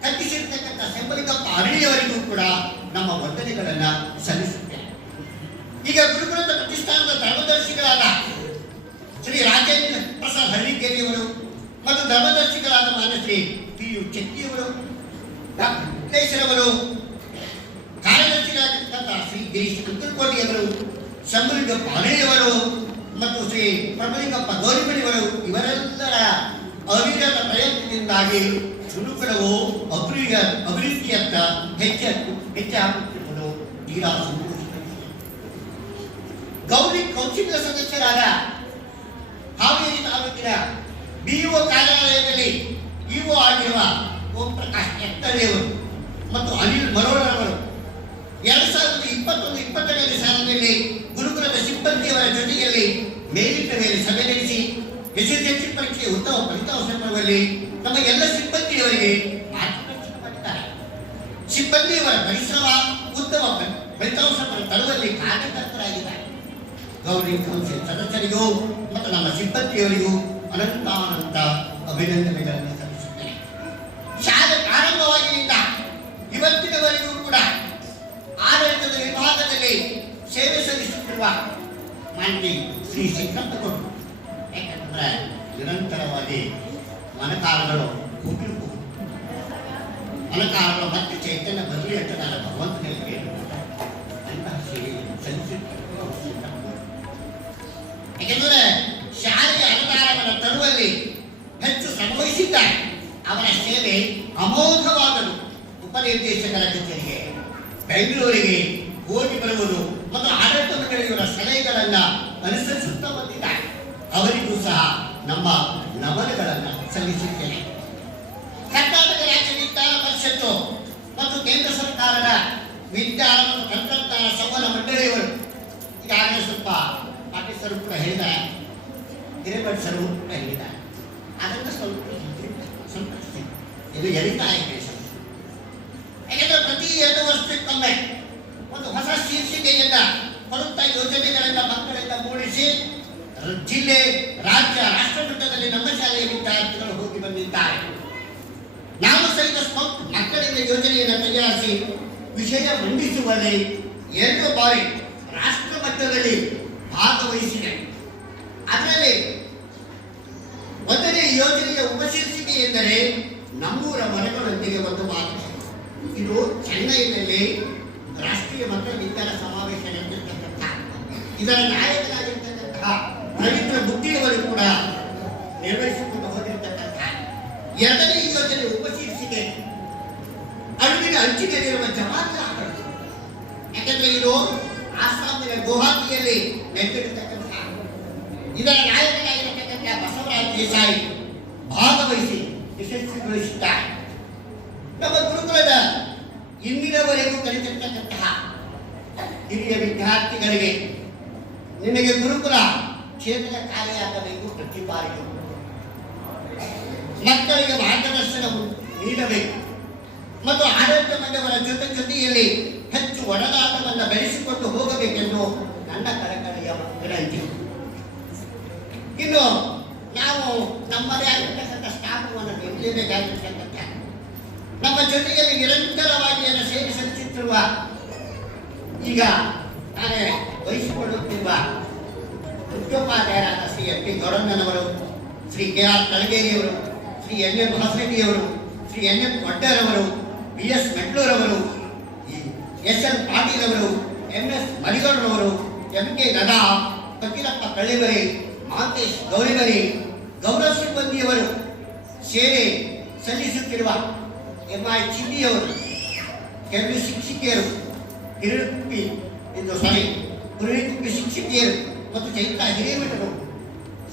ಕಟ್ಟಿಸಿರ್ತಕ್ಕಂಥ ಸೆಂಬಲಿಗಪ್ಪ ಅರಳಿಯವರಿಗೂ ಕೂಡ ನಮ್ಮ ವಂದನೆಗಳನ್ನ ಸಲ್ಲಿಸುತ್ತೇವೆ. ಈಗ ಗುರುಕುಲದ ಪ್ರತಿಷ್ಠಾನದ ಧರ್ಮದರ್ಶಿಗಳಾದ ಶ್ರೀ ರಾಜೇಂದ್ರ ಪ್ರಸಾದ್ ಹಳ್ಳಿಕೇರಿಯವರು ಮತ್ತು ಧರ್ಮದರ್ಶಿಗಳಾದ ಮಾನ್ಯ ಶ್ರೀ ಪಿ.ಯು. ಚೆಟ್ಟಿಯವರು, ಡಾಕ್ಟರ್ ವೆಂಕಟೇಶ್ವರವರು, ಕಾರ್ಯದರ್ಶಿಗಳಾಗಿರ್ತಕ್ಕಂಥ ಶ್ರೀ ಗಿರೀಶ್ ಕುತ್ತಲಕೋಟಿಯವರು, ಶಂಭುಲಿಂಗಪ್ಪ ಅರಳಿಯವರು ಮತ್ತು ಶ್ರೀ ಪ್ರಭುಲಿಂಗಪ್ಪ ಗೌರಿಮಣಿಯವರು ಇವರೆಲ್ಲರ ಅವಿರತ ಪ್ರಯತ್ನದಿಂದಾಗಿ ಗುರುಕುಲವು ಅಭಿವೃದ್ಧಿಯತ್ತ ಹೆಚ್ಚಾಗುತ್ತಿರುವುದು ತೀರಾ ಸಂತೋಷ. ಗೌರಿ ಕೌನ್ಸಿಲ್ ಸದಸ್ಯರಾದ ಹಾವೇರಿ ತಾಲೂಕಿನ ಬಿಇಒ ಕಾರ್ಯಾಲಯದಲ್ಲಿ ಇಒ ಆಗಿರುವ ಓಂ ಪ್ರಕಾಶ್ ಎತ್ತಳ್ಳಿಯವರು ಮತ್ತು ಅನಿಲ್ ಮರೋಳರವರು 2021-22ನೇ ಸಾಲಿನಲ್ಲಿ ಗುರುಕುಲದ ಸಿಬ್ಬಂದಿಯವರ ಜೊತೆಯಲ್ಲಿ ಮೇಲಿಟ್ಟ ಮೇಲೆ ಸಭೆ ನಡೆಸಿ ಎಸ್ಎಸ್ಎಲ್ಸಿ ಪರೀಕ್ಷೆಯ ಉತ್ತಮ ಫಲಿತಾಂಶ ಪಡೆಯುವಲ್ಲಿ ನಮ್ಮ ಎಲ್ಲ ಸಿಬ್ಬಂದಿಯವರಿಗೆ ಮಾರ್ಗದರ್ಶನ ಮಾಡಿದ್ದಾರೆ. ಸಿಬ್ಬಂದಿಯವರ ಪರಿಶ್ರಮ ಉತ್ತಮ ಫಲಿತಾಂಶ ತರುವಲ್ಲಿ ಕಾರ್ಯಕರ್ತರಾಗಿದ್ದಾರೆ. ಗೌರಿ ಕೌನ್ಸಿಲ್ ಸದಸ್ಯರಿಗೂ ಮತ್ತು ನಮ್ಮ ಸಿಬ್ಬಂದಿಯವರಿಗೂ ಅನಂತ ಅಭಿನಂದನೆಗಳನ್ನು ಸಲ್ಲಿಸುತ್ತೇನೆ. ಶಾಲೆ ಪ್ರಾರಂಭವಾಗಿನಿಂದ ಇವತ್ತಿನವರೆಗೂ ಕೂಡ ಆಡಳಿತದ ವಿಭಾಗದಲ್ಲಿ ಸೇವೆ ಸಲ್ಲಿಸುತ್ತಿರುವ ಮಾನ್ಯ ಶ್ರೀ ಶ್ರೀಕಂಠಗೌಡರು, ಯಾಕಂದ್ರೆ ನಿರಂತರವಾಗಿ ಮನಕಾಲಗಳು ಹೋಗಿರಬಹುದು, ಮನಕಾಲಗಳು ಮತ್ತೆ ಚೈತನ್ಯ ಬರಲಿ ಅಂತ ನಾನು ಭಗವಂತನಿಗೆ ಅಂತಹ ಸೇವೆ ಸಲ್ಲಿಸುತ್ತೇನೆ. ಯಾಕೆಂದರೆ ಶಾಲೆಗೆ ಅನುದಾನವನ್ನು ತರುವಲ್ಲಿ ಹೆಚ್ಚು ಶ್ರಮವಹಿಸಿದ್ದಾರೆ. ಅವರ ಸೇವೆ ಅಮೋಘವಾದರು. ಉಪನಿರ್ದೇಶಕರ ಕಚೇರಿಗೆ ಬೆಂಗಳೂರಿಗೆ ಹೋಗಿ ಬರುವುದು ಮತ್ತು ಆಡಳಿತ ಮಂಡಳಿಯವರ ಸಲಹೆಗಳನ್ನು ಅನುಸರಿಸುತ್ತಾ ಬಂದಿದ್ದಾರೆ. ಅವರಿಗೂ ಸಹ ನಮ್ಮ ನಮನಗಳನ್ನು ಸಲ್ಲಿಸುತ್ತೇನೆ. ಕರ್ನಾಟಕ ರಾಜ್ಯ ವಿಜ್ಞಾನ ಪರಿಷತ್ತು ಮತ್ತು ಕೇಂದ್ರ ಸರ್ಕಾರದ ವಿಜ್ಞಾನ ಮತ್ತು ತಂತ್ರಜ್ಞಾನ ಸಂವಹನ ಮಂಡಳಿಯವರು ಈಗಾಗಲೇ ಸ್ವಲ್ಪ ಪಾಟೀಸರು ಕೂಡ ಹೇಳಿದ್ದಾರೆ, ಹಿರೇಮಠರು ಕೂಡ ಹೇಳಿದ್ದಾರೆ. ಅದನ್ನು ಸ್ವಲ್ಪ ಇದು ಎರಿತಾಯ ಕೆಲಸ. ಯಾಕೆಂದರೆ ಪ್ರತಿ 2 ವರ್ಷಕ್ಕೊಮ್ಮೆ ಒಂದು ಹೊಸ ಶೀರ್ಷಿಕೆಯನ್ನ ಕೊಡುತ್ತಾ ಯೋಜನೆಗಳಿಂದ ಮಕ್ಕಳಿಂದ ಮೂಡಿಸಿ ಜಿಲ್ಲೆ, ರಾಜ್ಯ, ರಾಷ್ಟ್ರ ಮಟ್ಟದಲ್ಲಿ ನಮ್ಮ ಶಾಲೆಯ ವಿದ್ಯಾರ್ಥಿಗಳು ಹೋಗಿ ಬಂದಿದ್ದಾರೆ. ನಾವು ಸಹಿತ ಮಕ್ಕಳಿಂದ ಯೋಜನೆಯನ್ನು ತಯಾರಿಸಿ ವಿಷಯ ಮಂಡಿಸುವಲ್ಲಿ 2 ಬಾರಿ ರಾಷ್ಟ್ರ ಮಟ್ಟದಲ್ಲಿ ಭಾಗವಹಿಸಿದೆ. ಅದರಲ್ಲಿ ಮೊದಲನೇ ಯೋಜನೆಯ ಉಪಶೀರ್ಷಿಕೆ ಎಂದರೆ ನಮ್ಮೂರ ಮರಗಳೊಂದಿಗೆ ಒಂದು ಮಾತು. ಇದು ಚೆನ್ನೈನಲ್ಲಿ ರಾಷ್ಟ್ರೀಯ ಮಕ್ಕಳ ವಿಜ್ಞಾನ ಸಮಾವೇಶ ನಡೆದಿರ್ತಕ್ಕಂಥ ಇದರ ನಾಯಕರಾಗಿರ್ತಕ್ಕಂಥ ರವೀಂದ್ರ ಬುದ್ಧಿಯವರು ಕೂಡ ನಿರ್ವಹಿಸಿಕೊಂಡು ಹೋಗಿರ್ತಕ್ಕಂಥ 2ನೇ ಯೋಜನೆ ಉಪಶೀರ್ಷಿಕೆ ಅಡುವಿನ ಅಂಚಿನಲ್ಲಿರುವ ಜಮಾತ ಆಕಳು. ಯಾಕಂದ್ರೆ ಇದು ಆಸಾಮಿನ ಗುವಾಹಟಿಯಲ್ಲಿ ನಡೆದಿರತಕ್ಕಂಥ ಇದರ ನಾಯಕರಾಗಿರತಕ್ಕಂಥ ಬಸವರಾಜ್ ದೇಸಾಯಿ ಭಾಗವಹಿಸಿ ಯಶಸ್ವಿಗೊಳಿಸಿದ್ದಾರೆ. ನಮ್ಮ ಗುರುಕುಲದ ಇಂದಿನವರೆಗೂ ಕಲಿತಿರ್ತಕ್ಕಂತಹ ಹಿರಿಯ ವಿದ್ಯಾರ್ಥಿಗಳಿಗೆ ನಿಮಗೆ ಗುರುಕುಲ ಕ್ಷೇತ್ರ ಕಾರ್ಯಾಗಬೇಕು. ಪ್ರತಿ ಬಾರಿಯೂ ಮಕ್ಕಳಿಗೆ ಮಾರ್ಗದರ್ಶನ ನೀಡಬೇಕು ಮತ್ತು ಆಡಳಿತ ಮಂಡಳಿಯವರ ಜೊತೆಯಲ್ಲಿ ಹೆಚ್ಚು ಒಡನಾಟವನ್ನು ಬೆಳೆಸಿಕೊಂಡು ಹೋಗಬೇಕೆಂದು ನನ್ನ ಕಳಕಳಿಯ ವಿನಂತಿ. ಇನ್ನು ನಾವು ನಮ್ಮದೇ ಆಗಿರ್ತಕ್ಕಂಥ ಸ್ಟಾಫವನ್ನು ನಿರ್ಲೇಬೇಕಾಗಿರ್ತಕ್ಕಂಥ ನಮ್ಮ ಜೊತೆಯಲ್ಲಿ ನಿರಂತರವಾಗಿ ಸೇವೆ ಸಲ್ಲಿಸುತ್ತಿರುವ ಈಗ ನಾನೇ ವಹಿಸಿಕೊಳ್ಳುತ್ತಿರುವ ಮುಖ್ಯೋಪಾಧ್ಯಾಯರಾದ ಶ್ರೀ ಎಂ ಪಿ ಗೌರಣ್ಣನವರು, ಶ್ರೀ ಕೆ.ಆರ್. ಕಳಗೇರಿಯವರು, ಶ್ರೀ ಎನ್.ಎಂ. ಹೊಸರೆಡ್ಡಿಯವರು, ಶ್ರೀ ಎನ್.ಎಂ. ಒಡ್ಡರವರು, ಬಿ.ಎಸ್. ಮೆಟ್ಲೂರವರು, ಎಸ್.ಎನ್. ಪಾಟೀಲ್ ಅವರು, ಎಂ.ಎಸ್. ಮಡಿಗೌಡರವರು, ಎಂ.ಕೆ. ನದಾ, ಫಕೀರಪ್ಪ ಕಳ್ಳಿಮರಿ, ಮಹಾಂತೇಶ್ ಗೌರಿಮರಿ, ಗೌರವ ಸಿಬ್ಬಂದಿಯವರು, ಸೇವೆ ಸಲ್ಲಿಸುತ್ತಿರುವ ಎಂ.ಐ. ಚಿನ್ನಿಯವರು, ಕೆಲವು ಶಿಕ್ಷಕಿಯರು, ಹಿರಿಕುಪ್ಪಿ ಶಿಕ್ಷಕಿಯರು, ಮತ್ತು ಚೈತ್ರ ಹಿರೇಮಠರು,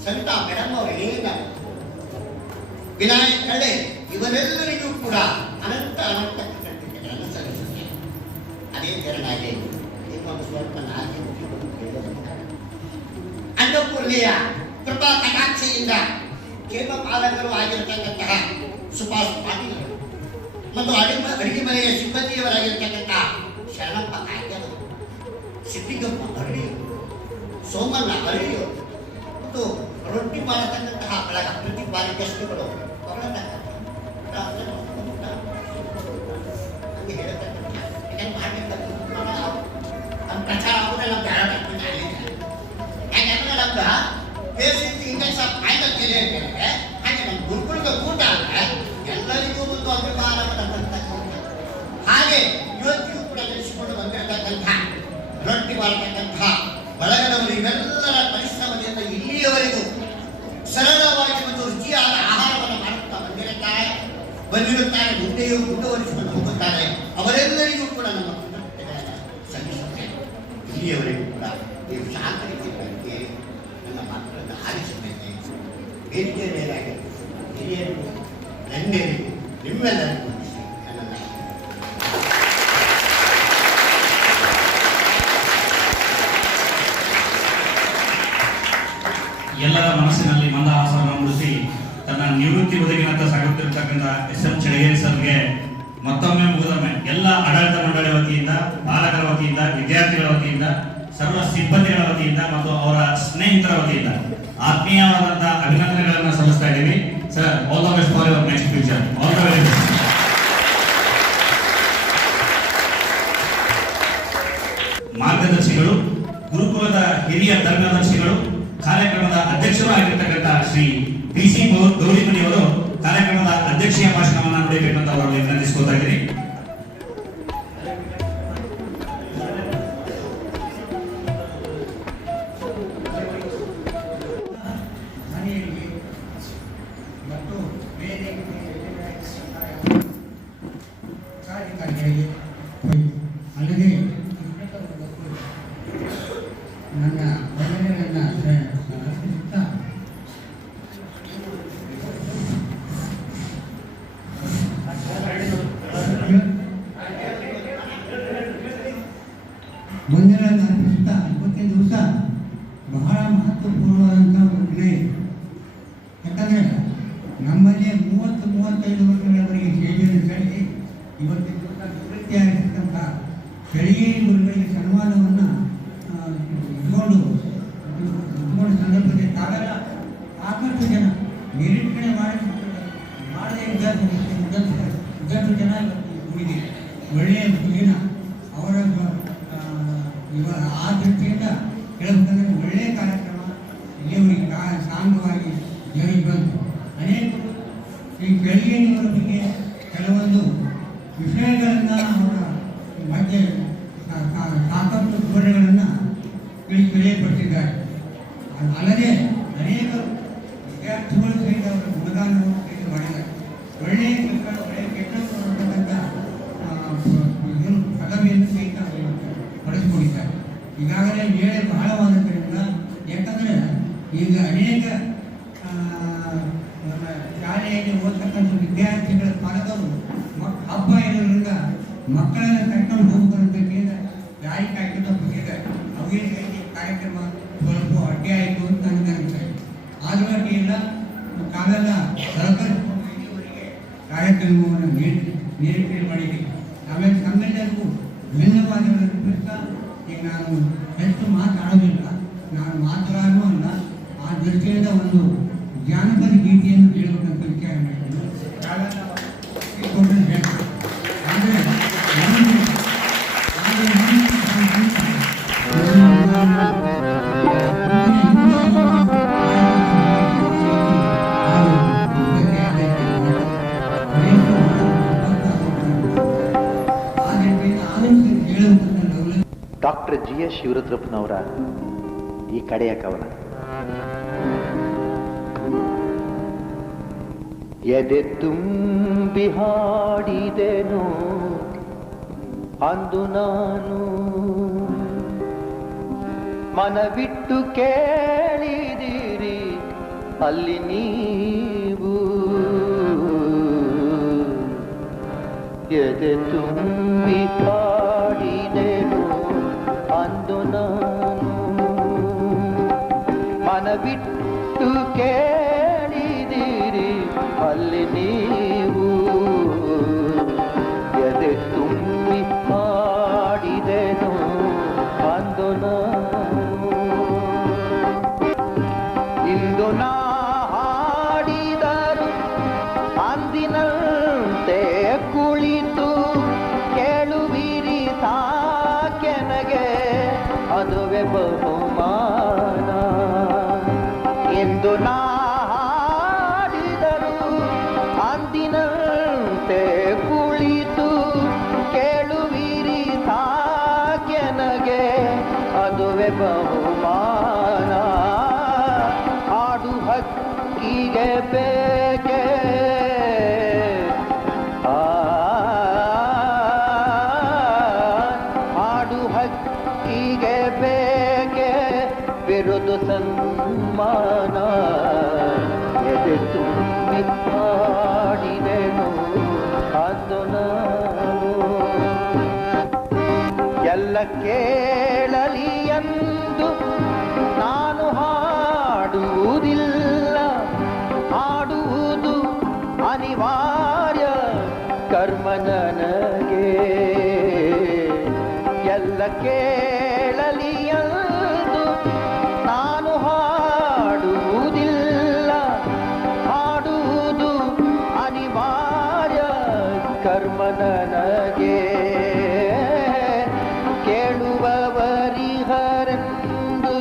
ಸಂತ ಮೇಡಮ್ ಅವರೇನ, ವಿನಾಯಕ್ ಕಳ್ಳೆ, ಇವರೆಲ್ಲರಿಗೂ ಕೂಡ ಅನಂತ ಅನಂತ ಕೃತಜ್ಞತೆಗಳನ್ನು ಸಲ್ಲಿಸುತ್ತೇನೆ. ಅದೇ ತೆರನಾಗಿ ನಿಮ್ಮನ್ನು ಸ್ವಲ್ಪ ನಾಲ್ಕು ಅನ್ನಪೂರ್ಣೆಯ ಕೃಪಾ ಕಟಾಕ್ಷೆಯಿಂದ ಕೇಮ ಪಾಲಕರು ಆಗಿರತಕ್ಕಂತಹ ಸುಭಾಷ್ ಪಾಟೀಲ್ ಮತ್ತು ಅಡಿಗೆ ಮನೆಯ ಸಿಬ್ಬಂದಿಯವರಾಗಿರ್ತಕ್ಕಂತಹ ಶರಣಪ್ಪ ಕಾಯ್ದರು, ಸಿದ್ದಿಗಪ್ಪ ಅರಳಿಯರು, ಸೋಮಣ್ಣ ಅರಳಿಯರು ಮತ್ತು ರೊಟ್ಟಿ ಮಾಡತಕ್ಕಂತಹ ಬೆಳಗ ಪ್ರತಿ ಬಾರಿ ಗೆಸ್ಟ್ಗಳು ಪ್ರಚಾರ ಆಗುದಲ್ಲ ಬೇಡ ಯಾಕಂದ್ರೆ ನಮ್ದು ಬೇಸಿಕ್ ಇಂಡೆಕ್ಸ್ ಆಫ್ ಆಯ್ದಲ್ ಕೇಳಿ ಹೇಳ್ತೇನೆ. ಹಾಗೆ ನಮ್ಮ ಗುರುಕುಲದ ಕೂಟ ಅಂದ್ರೆ ಎಲ್ಲರಿಗೂ ಒಂದು ಅಭಿಮಾನವನ್ನು ತರ್ತಕ್ಕಂಥ, ಹಾಗೆ ಇವತ್ತಿಗೂ ಕೂಡ ನಡೆಸಿಕೊಂಡು ಬಂದಿರತಕ್ಕಂಥ ರೊಟ್ಟಿ ಮಾಡತಕ್ಕಂಥ ಬಳಗದವರು ಇವೆಲ್ಲರ ಪರಿಶ್ರಮದಿಂದ ಇಲ್ಲಿಯವರೆಗೂ ಸರಳವಾಗಿ ಮತ್ತು ರುಚಿಯಾದ ಆಹಾರವನ್ನು ಮಾಡುತ್ತಾ ಬಂದಿರುತ್ತಾರೆ, ಮುಂದೆಯೂ ಮುಂದುವರಿಸಿಕೊಂಡು ಹೋಗುತ್ತಾರೆ. ಅವರೆಲ್ಲರಿಗೂ ಕೂಡ ನಮ್ಮ ಕೃತಜ್ಞತೆಗಳನ್ನು ಸಲ್ಲಿಸುತ್ತೇನೆ. ಇಲ್ಲಿಯವರೆಗೂ ಕೂಡ ನೀವು ಶಾಂತ ರೀತಿಯಲ್ಲಿ ನನ್ನ ಮಾತುಗಳನ್ನು ಆಲಿಸಬೇಕು. ವೇದಿಕೆ ಮೇಲಾಗಿ ಹಿರಿಯರಿಗೂ ಗಣ್ಯರಿಗೂ ನಿಮ್ಮೆಲ್ಲರಿಗೂ ನನ್ನ ಎಲ್ಲರ ಮನಸ್ಸಿನಲ್ಲಿ ಮಂದಹಾಸವನ್ನು ಮೂಡಿಸಿ ತನ್ನ ನಿವೃತ್ತಿ ಬದುಕಿನತ್ತ ಸಾಗುತ್ತಿರತಕ್ಕಂಥ SM ಚಳಗೇರಿ ಸರ್ಗೆ ಮತ್ತೊಮ್ಮೆ ಮುಗಿದೊಮ್ಮೆ ಎಲ್ಲ ಆಡಳಿತ ಮಂಡಳಿ ವತಿಯಿಂದ, ಪಾಲಕರ ವತಿಯಿಂದ, ವಿದ್ಯಾರ್ಥಿಗಳ ವತಿಯಿಂದ, ಸರ್ವ ಸಿಬ್ಬಂದಿಗಳ ವತಿಯಿಂದ ಮತ್ತು ಅವರ ಸ್ನೇಹಿತರ ವತಿಯಿಂದ ಆತ್ಮೀಯವಾದಂತಹ ಅಭಿನಂದನೆಗಳನ್ನು ಸಲ್ಲಿಸ್ತಾ ಇದ್ದೀವಿ. Sir, all the best for your next future. All the very best. ಮಾರ್ಗದರ್ಶಿಗಳು, ಗುರುಕುಲದ ಹಿರಿಯ ಧರ್ಮದರ್ಶಿಗಳು, ಕಾರ್ಯಕ್ರಮದ ಅಧ್ಯಕ್ಷರು ಆಗಿರ್ತಕ್ಕಂಥ ಶ್ರೀ DC ಗೌರಿಮಣಿ ಅವರು ಕಾರ್ಯಕ್ರಮದ ಅಧ್ಯಕ್ಷೀಯ ಭಾಷಣವನ್ನು ನುಡಿಬೇಕಂತ ಅವರಲ್ಲಿ ವಿನಂತಿಸ್ಕೊತಾ ಇದ್ದೀನಿ. ಮತ್ತು ಅಲ್ಲದೆ ನನ್ನ ವಂದನೆಗಳನ್ನು ಅರ್ಪಿಸುತ್ತಾ ಇವತ್ತಿನ ದಿವಸ ಬಹಳ ಮಹತ್ವಪೂರ್ಣವಾದಂಥ ಒಂದು ದಿನ ಇದೆ. ಯಾಕಂದರೆ ನಮ್ಮಲ್ಲಿ 30-35 ವರ್ಷಗಳವರೆಗೆ ಸೇವೆಯನ್ನು ಸಲ್ಲಿಸಿ ಇವತ್ತಿನ ದಿವಸ ನಿವೃತ್ತಿಯಾಗಿರ್ತಕ್ಕಂಥ ಚಳಿಗೇರಿ ಗುರುಗಳಿಗೆ ಸನ್ಮಾನವನ್ನು ಇಟ್ಕೊಂಡು ಸಂದರ್ಭದಲ್ಲಿ ತಾವೆಲ್ಲ ಸಾಕಷ್ಟು ಜನ ನಿರೀಕ್ಷಣೆ ಮಾಡದೇ ಇದ್ದಷ್ಟು ಜನ ಕೂಡಿದೆ. ಒಳ್ಳೆಯ ದಿನ ಅವರ ಆ ದೃಷ್ಟಿಯಿಂದ ಹೇಳಬೇಕಂದ್ರೆ ಒಳ್ಳೆಯ ಕಾರ್ಯಕ್ರಮ ಇಲ್ಲಿಯವರಿಗೆ ಸಾಂಗವಾಗಿ ಜರುಗಿ ಬಂತು. ಅನೇಕರು ಈ ಚಳಿಗೇರಿಯವರ ಬಗ್ಗೆ ಕೆಲವೊಂದು ವಿಷಯಗಳನ್ನು ಅವರ ಮಧ್ಯೆ ಸಾಕಷ್ಟು ವಿವರಗಳನ್ನು ತಿಳಿಯಪಡಿಸಿದ್ದಾರೆ. ಅಲ್ಲದೆ ಅನೇಕ ವಿದ್ಯಾರ್ಥಿಗಳು ಸಹಿತ ಅವರ ಗುಣಗಾನವನ್ನು ಸಹಿತ ಮಾಡಿದ್ದಾರೆ. ಒಳ್ಳೆಯ ಒಳ್ಳೆಯ ಕೆಲಸ ಅನ್ನತಕ್ಕಂಥ ಪದವಿಯನ್ನು ಸಹಿತ ಪಡೆದುಕೊಂಡಿದ್ದಾರೆ. ಈಗಾಗಲೇ ವೇಳೆ ಬಹಳವಾದದ್ದರಿಂದ, ಯಾಕಂದರೆ ಈಗ ಅನೇಕ ಶಾಲೆಯಲ್ಲಿ ಓದ್ತಕ್ಕಂಥ ವಿದ್ಯಾರ್ಥಿಗಳ ಪರದವರು ಹಬ್ಬ ಇರೋದ್ರಿಂದ ಮಕ್ಕಳನ್ನು ಕರ್ಕೊಂಡು ಹೋಗ್ಬೇಕಂತ ಕೇಳಿದ ಯಾರಿ ಕಾಯ್ಕೊಂಡು ಹೋಗಿದ್ದಾರೆ. ಅವರಿಗೆ ಕಾರ್ಯಕ್ರಮ ಸ್ವಲ್ಪ ಅಡ್ಡಿ ಆಯಿತು ಅಂತ ನನಗೆ ಆದರೂ ಅಡ್ಡಿ ಇಲ್ಲ. ತಾವೆಲ್ಲ ಸಹಕರಿಸುವವರಿಗೆ ಕಾರ್ಯಕ್ರಮವನ್ನು ನಿರೀಕ್ಷೆ ಮಾಡಿದ್ದೀವಿ. ಆಮೇಲೆ ತಮ್ಮೆಲ್ಲರಿಗೂ ಧನ್ಯವಾದಗಳನ್ನು ಅರ್ಪಿಸ್ತಾ ಈಗ ನಾನು ಹೆಚ್ಚು ಮಾತಾಡೋದಿಲ್ಲ, ನಾನು ಮಾತನಾಡೂ ಅಲ್ಲ. ಆ ದೃಷ್ಟಿಯಿಂದ ಒಂದು ಜಾನಪದ ಗೀತೆಯನ್ನು ಹೇಳಬೇಕಂತ ವಿಚಾರ ಮಾಡಿದ್ದೀನಿ. ಆದರೆ ಡಾಕ್ಟರ್ GS ಶಿವರುದ್ರಪ್ಪನವರ ಈ ಕಡೆಯ ಕವನ. ಎದೆ ತುಂಬಿ ಹಾಡಿದೆನು ಅಂದು ನಾನು, ಮನವಿಟ್ಟು ಕೇಳಿದಿರಿ ಅಲ್ಲಿ ನೀವು ಎದೆ ತುಂಬಿ ಪಾಡಿದೆನು ಅಂದು ನಾನು ಮನವಿಟ್ಟು ಕೇಳಿದಿರಿ ಅಲ್ಲಿ ನೀವು ಎದೆ ತುಂಬಿ ಪಾಡಿದೆನು ಅಂದು ನಾನು ಇಂದು ನಾ ಹಾಡಿದರು ಅಂದಿನಂತೆ ಕುಳಿತು ಕೇಳುವಿರಿ ಸಾಕೆನಗೆ ಅದುವೆ ಬಹುಮಾನ ಇಂದು ನಾ ಹಾಡಿದರು ಅಂದಿನಂತೆ ಕುಳಿತು ಕೇಳುವಿರಿ ಸಾಕೆನಗೆ ಅದುವೆ ಬಹುಮಾನ ಹಾಡು ಹಕ್ಕಿಗೆ ಬೇಕೆ ಹಾಡು ಹಕ್ಕಿಗೆ ಬೇಕೆ ಬಿರುದು ಸನ್ಮಾನ ಎದೆ ತುಂಬಿ ಹಾಡಿದೆನು ಅದು ನಾನು ಎಲ್ಲ ಕೇಳಲಿ ಎಂದು ನಾನು ಹಾಡುವುದಿಲ್ಲ ಹಾಡುವುದು ಅನಿವಾರ್ಯ ಕರ್ಮ ನನಗೆ ಎಲ್ಲ ಕೇಳಲಿ ಎಂದು ನಾನು ಹಾಡುವುದಿಲ್ಲ ಹಾಡುವುದು ಅನಿವಾರ್ಯ ಕರ್ಮ ನನಗೆ ಕೇಳುವವರಿಹರೆಂದು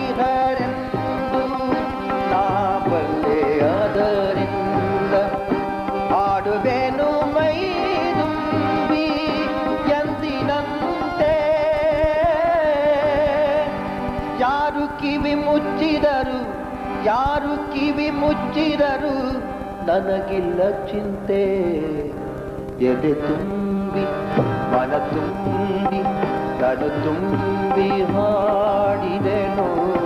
ಕೇಳುವವರಿಹರೆಂದು ನಾ ಬಲ್ಲೆ ಅದರಿಂದ ಆಡುವೆನು ಮೈ ತುಂಬಿ ಎಂದಿನಂತೆ ಯಾರು ಕಿವಿ ಮುಚ್ಚಿದರು ನನಗಿಲ್ಲ ಚಿಂತೆ ಎದೆ ತುಂಬಿ ಮನ ತುಂಬಿ ತನು ತುಂಬಿ ಹಾಡಿದೆ